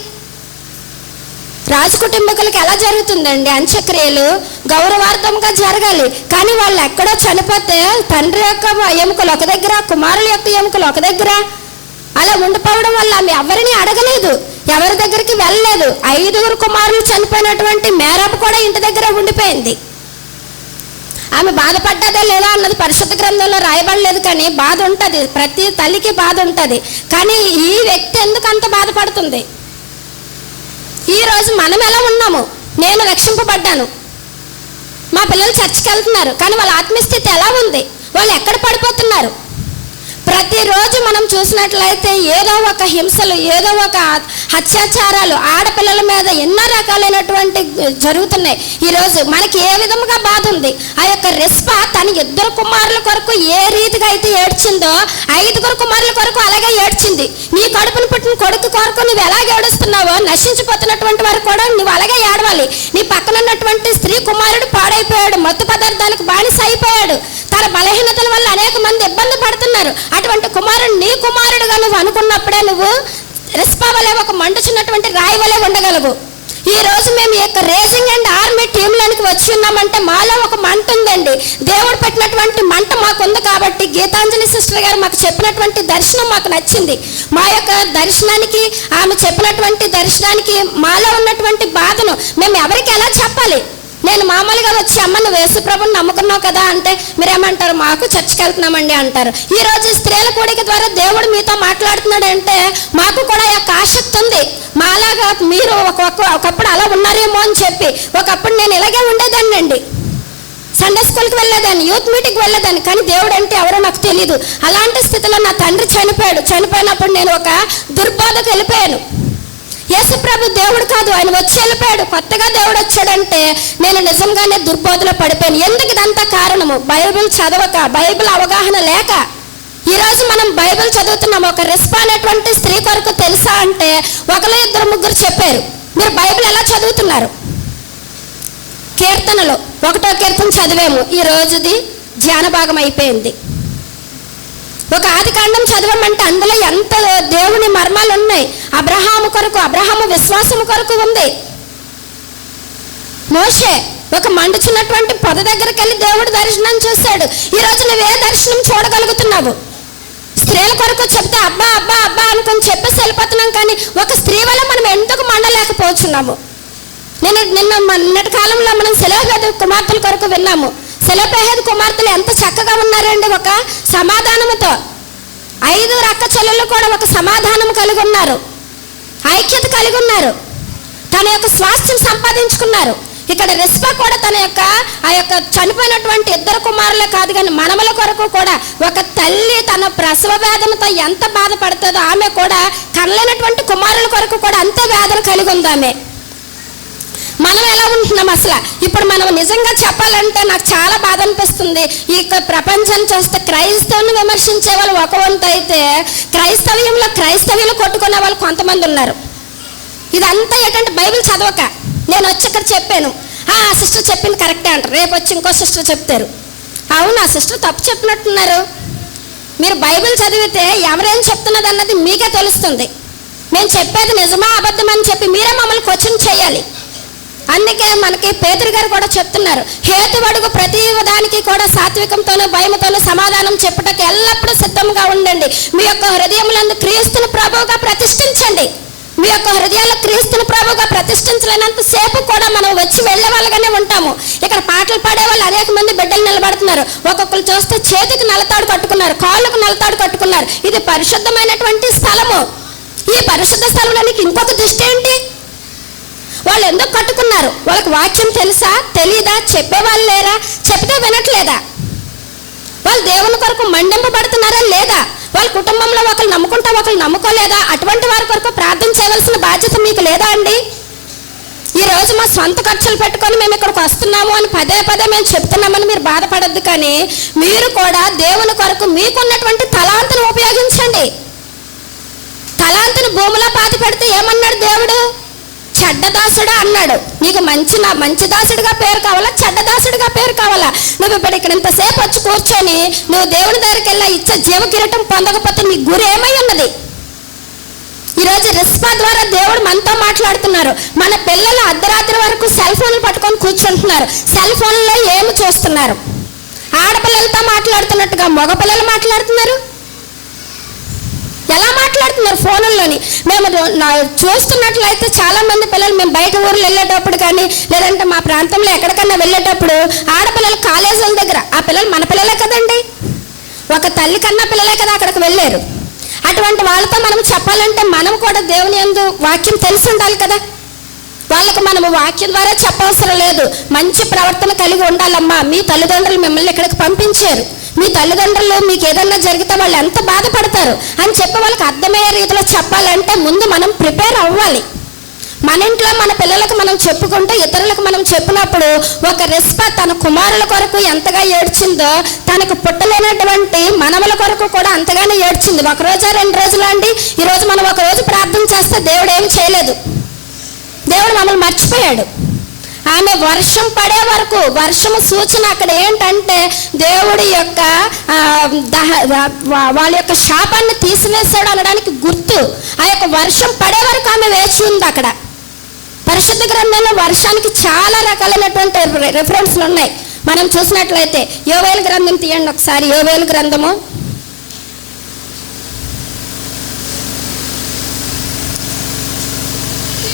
రాజు కుటుంబీకులకి ఎలా జరుగుతుందండి అంత్యక్రియలు? గౌరవార్థంగా జరగాలి. కానీ వాళ్ళు ఎక్కడో చనిపోతే తండ్రి యొక్క ఎముకలు ఒక దగ్గర, కుమారుల యొక్క ఎముకలు ఒక దగ్గర అలా ఉండిపోవడం వల్ల ఆమె ఎవరిని అడగలేదు, ఎవరి దగ్గరికి వెళ్ళలేదు. 5 కుమారులు చనిపోయినటువంటి మేరపు కూడా ఇంటి దగ్గర ఉండిపోయింది. ఆమె బాధపడ్డదే లేదా అన్నది పరిశుద్ధ గ్రంథంలో రాయబడలేదు, కానీ బాధ ఉంటుంది, ప్రతి తల్లికి బాధ ఉంటుంది. కానీ ఈ వ్యక్తి ఎందుకు అంత బాధపడుతుంది? ఈరోజు మనం ఎలా ఉన్నాము? నేను రక్షింపబడ్డాను, మా పిల్లలు చర్చికి వెళ్తున్నారు, కానీ వాళ్ళ ఆత్మస్థితి ఎలా ఉంది? వాళ్ళు ఎక్కడ పడిపోతున్నారు? ప్రతిరోజు మనం చూసినట్లయితే ఏదో ఒక హింసలు, ఏదో ఒక అత్యాచారాలు ఆడపిల్లల మీద ఎన్నో రకాలైనటువంటి జరుగుతున్నాయి. ఈరోజు మనకి ఏ విధముగా బాధ ఉంది? ఆ యొక్క రెస్పా తన 2 కుమారుల కొరకు ఏ రీతిగా అయితే ఏడ్చిందో 5 కుమారుల కొరకు అలాగే ఏడ్చింది. నీ కడుపును పుట్టిన కొడుకు కొరకు నువ్వు ఎలాగ ఏడుస్తున్నావో నశించిపోతున్నటువంటి వారు కూడా నువ్వు అలాగే ఏడవాలి. నీ పక్కన ఉన్నటువంటి స్త్రీ కుమారుడు పాడైపోయాడు, మత్తు పదార్థాలకు బానిస అయిపోయాడు, తన బలహీనతల వల్ల అనేక మంది ఇబ్బంది పడుతున్నారు. అటువంటి కుమారుడు నీ కుమారుడుగా నువ్వు అనుకున్నప్పుడే నువ్వు రెస్పా వలె ఒక మండుచున్నటువంటి రాయి వలె ఉండగలవు. ఈ రోజు మేము ఈ యొక్క రేసింగ్ అండ్ ఆర్మీ టీంలోనికి వచ్చి ఉన్నామంటే మాలో ఒక మంట ఉందండి. దేవుడు పెట్టినటువంటి మంట మాకు ఉంది. కాబట్టి గీతాంజలి సిస్టర్ గారు మాకు చెప్పినటువంటి దర్శనం మాకు నచ్చింది. మా యొక్క దర్శనానికి, ఆమె చెప్పినటువంటి దర్శనానికి మాలో ఉన్నటువంటి బాధను మేము ఎవరికి ఎలా చెప్పాలి? నేను మామూలుగా వచ్చి అమ్మ నువ్వు యేసుప్రభుని నమ్ముకున్నావు కదా అంటే మీరేమంటారు? మాకు చర్చికి వెళ్తున్నామండి అంటారు. ఈరోజు స్త్రీల కూడిక ద్వారా దేవుడు మీతో మాట్లాడుతున్నాడంటే మాకు కూడా యొక్క ఆసక్తి ఉంది. మాలాగా మీరు ఒకప్పుడు అలా ఉన్నారేమో అని చెప్పి, ఒకప్పుడు నేను ఇలాగే ఉండేదాన్ని అండి, సండే స్కూల్కి వెళ్ళేదాన్ని, యూత్ మీటింగ్కి వెళ్ళేదాన్ని, కానీ దేవుడు అంటే ఎవరో నాకు తెలియదు. అలాంటి స్థితిలో నా తండ్రి చనిపోయాడు. చనిపోయినప్పుడు నేను ఒక దుర్బోధకు వెళ్ళిపోయాను. యేసుప్రభు దేవుడు కాదు, ఆయన వచ్చి వెళ్ళిపోయాడు. కొత్తగా దేవుడు వచ్చాడంటే నేను నిజంగానే దుర్బోధలో పడిపోయాను. ఎందుకు ఇదంతా కారణము? బైబిల్ చదవక, బైబిల్ అవగాహన లేక. ఈరోజు మనం బైబిల్ చదువుతున్నాం. ఒక రెస్పా అనేటువంటి స్త్రీ కొరకు తెలుసా అంటే 1, 2, 3 చెప్పారు. మీరు బైబిల్ ఎలా చదువుతున్నారు? కీర్తనలో 1వ కీర్తన చదివాము, ఈ రోజుది ధ్యాన భాగం అయిపోయింది. ఒక ఆదికాండం చదవమంటే అందులో ఎంత దేవుని మర్మాలు ఉన్నాయి. అబ్రహాము కొరకు, అబ్రహాము విశ్వాసము కొరకు ఉంది. మోషే ఒక మండుచున్నటువంటి పొద దగ్గరికి వెళ్ళి దేవుడు దర్శనం చూశాడు. ఈరోజు నువ్వే దర్శనం చూడగలుగుతున్నావు? స్త్రీల కొరకు చెప్తే అబ్బా అబ్బా అబ్బా అనుకుని చెప్పేసి వెళ్ళిపోతున్నాం, కానీ ఒక స్త్రీ వల్ల మనం ఎందుకు మండలేకపోతున్నాము? నిన్నటి కాలంలో మనం సెలోపేహేదు కుమార్తెల కొరకు విన్నాము. సెలోపేహేదు కుమార్తెలు ఎంత చక్కగా ఉన్నారండి, ఒక సమాధానముతో. 5 అక్క చెల్లెళ్ళు కూడా ఒక సమాధానం కలిగి ఉన్నారు, ఐక్యత కలిగి ఉన్నారు, తన యొక్క స్వాస్థ్యం సంపాదించుకున్నారు. ఇక్కడ రెస్పా కూడా తన యొక్క ఆ యొక్క చనిపోయినటువంటి 2 కుమారులే కాదు కానీ మనమల కొరకు కూడా, ఒక తల్లి తన ప్రసవ వేదనతో ఎంత బాధపడుతుందో ఆమె కూడా కనలేనటువంటి కుమారుల కొరకు కూడా అంతే వేదన కలిగి ఉంది ఆమె. మనం ఎలా ఉంటున్నాం అసలు? ఇప్పుడు మనం నిజంగా చెప్పాలంటే నాకు చాలా బాధ అనిపిస్తుంది. ఈ ప్రపంచాన్ని చూస్తే క్రైస్తవుని విమర్శించే వాళ్ళు ఒక వంతు అయితే, క్రైస్తవ్యంలో క్రైస్తవ్యులు కొట్టుకునే వాళ్ళు కొంతమంది ఉన్నారు. ఇదంతా ఏంటంటే బైబిల్ చదవక. నేను వచ్చి ఇక్కడ చెప్పాను, ఆ సిస్టర్ చెప్పింది కరెక్టే అంటారు, రేపు వచ్చి ఇంకో సిస్టర్ చెప్తారు, అవును ఆ సిస్టర్ తప్పు చెప్పినట్టున్నారు. మీరు బైబిల్ చదివితే ఎవరేం చెప్తున్నది అన్నది మీకే తెలుస్తుంది. మేము చెప్పేది నిజమా అబద్ధం అని చెప్పి మీరే మమ్మల్ని క్వశ్చన్ చేయాలి. అందుకే మనకి పేతురు గారు కూడా చెప్తున్నారు, హేతువడుగు ప్రతి దానికి కూడా సాత్వికంతోనూ భయముతోనూ సమాధానం చెప్పుటకు ఎల్లప్పుడూ సిద్ధంగా ఉండండి. మీ యొక్క హృదయములందు క్రీస్తును ప్రభువుగా ప్రతిష్ఠించండి. మీ యొక్క హృదయాల్లో క్రీస్తును ప్రభువుగా ప్రతిష్ఠించలేనంత సేపు కూడా మనం వచ్చి వెళ్ళే వాళ్ళగానే ఉంటాము. ఇక్కడ పాటలు పాడే వాళ్ళు అనేక మంది బిడ్డలు నిలబడుతున్నారు. ఒక్కొక్కరు చూస్తే చేతికి నల్లతాడు కట్టుకున్నారు, కాళ్ళకు నల్లతాడు కట్టుకున్నారు. ఇది పరిశుద్ధమైనటువంటి స్థలము. ఈ పరిశుద్ధ స్థలంలో నీకు ఇంకొక దృష్టి ఏంటి? వాళ్ళు ఎందుకు కట్టుకున్నారు? వాళ్ళకి వాక్యం తెలుసా, తెలీదా? చెప్పేవాళ్ళు లేరా? చెప్తే వినట్లేదా? వాళ్ళు దేవుని కొరకు మండింపబడుతున్నారా లేదా? వాళ్ళ కుటుంబంలో ఒకరు నమ్ముకుంటా ఒకరు నమ్ముకోలేదా? అటువంటి వారి కొరకు ప్రార్థన చేయవలసిన బాధ్యత మీకు లేదా అండి? ఈరోజు మా సొంత ఖర్చులు పెట్టుకొని మేము ఇక్కడికి వస్తున్నాము అని పదే మేము చెప్తున్నామని మీరు బాధపడద్దు. కానీ మీరు కూడా దేవుని కొరకు మీకున్నటువంటి తలాంతును ఉపయోగించండి. తలాంతుని భూమిలో పాతి పెడితే ఏమన్నాడు దేవుడు? చెడ్డదాసుడా అన్నాడు. నీకు మంచి దాసుడిగా పేరు కావాలా, చెడ్డదాసుడిగా పేరు కావాలా? నువ్వు ఇప్పుడు ఇక్కడ ఇంతసేపు వచ్చి కూర్చొని నువ్వు దేవుని దగ్గరికి వెళ్ళా ఇచ్చే జీవ కిరీటం పొందకపోతే నీ గురి ఏమై ఉన్నది? ఈరోజు రిస్పా ద్వారా దేవుడు మనతో మాట్లాడుతున్నారు. మన పిల్లలు అర్ధరాత్రి వరకు సెల్ ఫోన్లు పట్టుకొని కూర్చుంటున్నారు. సెల్ ఫోన్లో ఏమి చూస్తున్నారు? ఆడపిల్లలతో మాట్లాడుతున్నట్టుగా మగ పిల్లలు మాట్లాడుతున్నారు. ఎలా మాట్లాడుతున్నారు? ఫోనుల్లోని. మేము చూస్తున్నట్లయితే చాలా మంది పిల్లలు మేము బయట ఊర్లు వెళ్ళేటప్పుడు కానీ లేదంటే మా ప్రాంతంలో ఎక్కడికన్నా వెళ్ళేటప్పుడు ఆడపిల్లలు కాలేజీల దగ్గర, ఆ పిల్లలు మన పిల్లలే కదండి, ఒక తల్లి కన్నా పిల్లలే కదా అక్కడికి వెళ్ళారు. అటువంటి వాళ్ళతో మనం చెప్పాలంటే మనం కూడా దేవుని యందు వాక్యం తెలిసి ఉండాలి కదా. వాళ్ళకు మనము వాక్యం ద్వారా చెప్పవసరం లేదు. మంచి ప్రవర్తన కలిగి ఉండాలమ్మా. మీ తల్లిదండ్రులు మిమ్మల్ని ఇక్కడికి పంపించారు, మీ తల్లిదండ్రులు మీకు ఏదన్నా జరిగితే వాళ్ళు ఎంత బాధపడతారు అని చెప్పి వాళ్ళకి అర్థమయ్యే రీతిలో చెప్పాలంటే ముందు మనం ప్రిపేర్ అవ్వాలి. మన ఇంట్లో మన పిల్లలకు మనం చెప్పుకుంటే ఇతరులకు మనం చెప్పినప్పుడు, ఒక రిస్పా తన కుమారుల కొరకు ఎంతగా ఏడ్చిందో తనకు పుట్టలేనటువంటి మనవల కొరకు కూడా అంతగానే ఏడ్చింది. ఒక రోజా 2 రోజులు అండి. ఈరోజు మనం ఒక రోజు ప్రార్థన చేస్తే దేవుడు ఏం చేయలేదు, దేవుడు మమ్మల్ని మర్చిపోయాడు. ఆమె వర్షం పడే వరకు, వర్షము సూచన అక్కడ ఏంటంటే దేవుడి యొక్క వాళ్ళ యొక్క శాపాన్ని తీసివేశాడు అనడానికి గుర్తు. ఆ యొక్క వర్షం పడే వరకు ఆమె వేచి ఉంది అక్కడ. పరిశుద్ధ గ్రంథంలో వర్షానికి చాలా రకాలైనటువంటి రెఫరెన్స్లు ఉన్నాయి. మనం చూసినట్లయితే యోవేలు గ్రంథం తీయండి ఒకసారి. యోవేలు గ్రంథము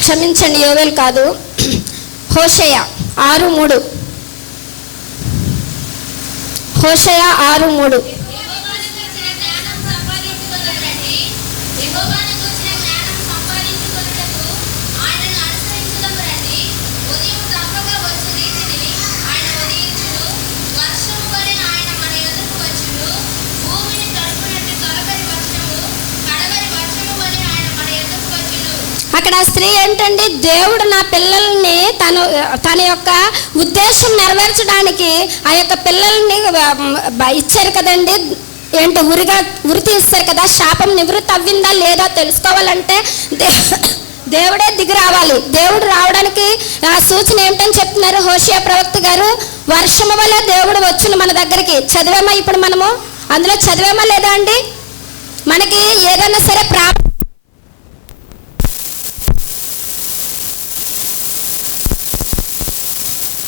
క్షమించండి, యోవేలు కాదు, హోషేయ 6:3. హోషేయ 6:3. అక్కడ స్త్రీ ఏంటండి, దేవుడు నా పిల్లల్ని తన యొక్క ఉద్దేశం నెరవేర్చడానికి ఆ యొక్క పిల్లల్ని ఇచ్చారు కదండి. ఏంటి, ఉరి తీస్తారు కదా. శాపం నివృత్తి అవ్విందా లేదా తెలుసుకోవాలంటే దేవుడే దిగి రావాలి. దేవుడు రావడానికి ఆ సూచన ఏమిటని చెప్తున్నారు హోషేయ ప్రవక్త గారు. వర్షము వల్ల దేవుడు వచ్చును మన దగ్గరికి. చదివామా ఇప్పుడు మనము? అందులో చదివామా లేదా అండి? మనకి ఏదైనా సరే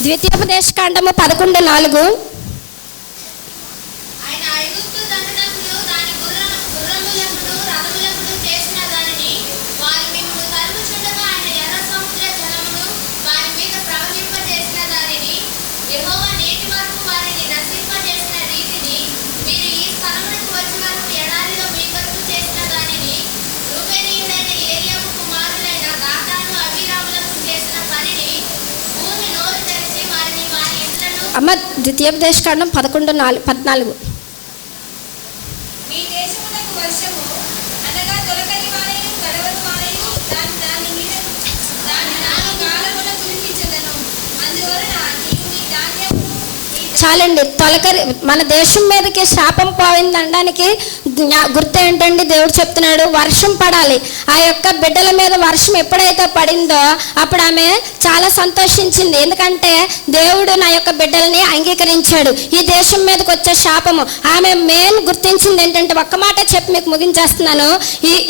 ద్వితీయోపదేశకాండము 11:4. అమ్మ, ద్వితీయోపదేశకాండం 11:14. చాలండి. తొలకరి మన దేశం మీదకి శాపం పోయింది అనడానికి గుర్తు ఏంటండి? దేవుడు చెప్తున్నాడు వర్షం పడాలి. ఆ యొక్క బిడ్డల మీద వర్షం ఎప్పుడైతే పడిందో అప్పుడు ఆమె చాలా సంతోషించింది. ఎందుకంటే దేవుడు నా యొక్క బిడ్డల్ని అంగీకరించాడు. ఈ దేశం మీదకి వచ్చే శాపము ఆమె మెయిన్ గుర్తించింది ఏంటంటే, ఒక్క మాట చెప్పి మీకు ముగించేస్తున్నాను.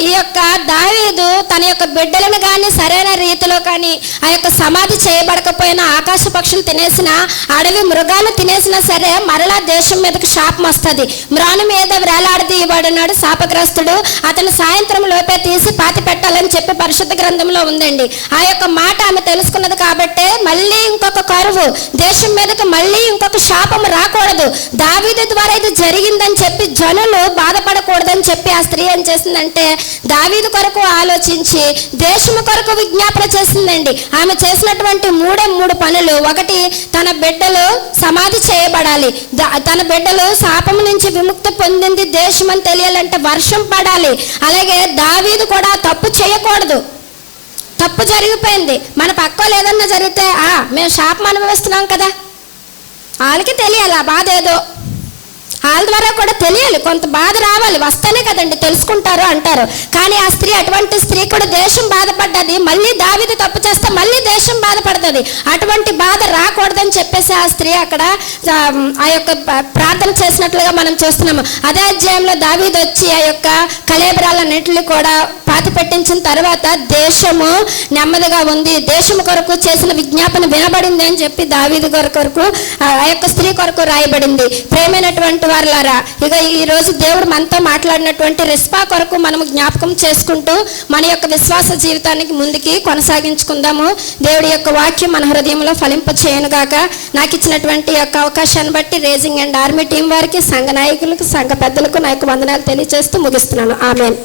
ఈ యొక్క దావీదు తన యొక్క బిడ్డలను కానీ సరైన రీతిలో కానీ ఆ యొక్క సమాధి చేయబడకపోయినా, ఆకాశ పక్షులు తినేసిన, అడవి మృగాలు తినేసినా సరే మరలా దేశం మీదకి శాపం వస్తుంది. మ్రాను మీద వేలాడదీయబడినాడు శాపగ్రస్తుడు, అతను సాయంత్రం లోపే తీసి పాతి పెట్టాలని చెప్పి పరిశుద్ధ గ్రంథంలో ఉందండి. ఆ యొక్క మాట ఆమె తెలుసుకున్నది కాబట్టే మళ్ళీ ఇంకొక కరువు దేశం మీదకి, మళ్ళీ ఇంకొక శాపం రాకూడదు, దావీదు ద్వారా ఇది జరిగిందని చెప్పి జనులు బాధపడకూడదని చెప్పి ఆ స్త్రీ ఏం చేసిందంటే దావీదు కొరకు ఆలోచించి దేశము కొరకు విజ్ఞాపన చేసిందండి. ఆమె చేసినటువంటి 3 పనులు. ఒకటి, తన బిడ్డలు సమాధి చేయబడాలి. తన బిడ్డలు శాపం నుంచి విముక్తి పొందింది దేశం అని తెలియాలంటే వర్షం పడాలి. అలాగే దావీదు కూడా తప్పు చేయకూడదు. తప్పు జరిగిపోయింది. మన పక్కలో ఏదన్నా జరిగితే మేము శాపం అనుభవిస్తున్నాం కదా, వాళ్ళకి తెలియాలి ఆ బాధ ఏదో. వాళ్ళ ద్వారా కూడా తెలియాలి, కొంత బాధ రావాలి, వస్తేనే కదండి తెలుసుకుంటారు అంటారు. కానీ ఆ స్త్రీ, అటువంటి స్త్రీ కూడా దేశం బాధపడ్డది, మళ్ళీ దావీదు తప్పు చేస్తే మళ్ళీ దేశం బాధపడుతుంది. అటువంటి బాధ రాకూడదని చెప్పేసి ఆ స్త్రీ అక్కడ ఆ యొక్క ప్రార్థన చేసినట్లుగా మనం చూస్తున్నాము. అదే అధ్యాయంలో దావీదు వచ్చి ఆ యొక్క కళేబరాలన్నింటినీ కూడా పాతి పెట్టించిన తర్వాత దేశము నెమ్మదిగా ఉంది, దేశం కొరకు చేసిన విజ్ఞాపన వినబడింది అని చెప్పి దావీదు కొరకు ఆ యొక్క స్త్రీ కొరకు రాయబడింది. ప్రేమైనటువంటి వారులారా, ఇక ఈ రోజు దేవుడు మనతో మాట్లాడినటువంటి రిస్పా కొరకు మనము జ్ఞాపకం చేసుకుంటూ మన యొక్క విశ్వాస జీవితానికి ముందుకి కొనసాగించుకుందాము. దేవుడి యొక్క వాక్యం మన హృదయంలో ఫలింప చేయనుగాక. నాకు ఇచ్చినటువంటి యొక్క అవకాశాన్ని బట్టి రేజింగ్ అండ్ ఆర్మీ టీం వారికి, సంఘ నాయకులకు, సంఘ పెద్దలకు నా యొక్క వందనాలు తెలియజేస్తూ ముగిస్తున్నాను. ఆమేన్.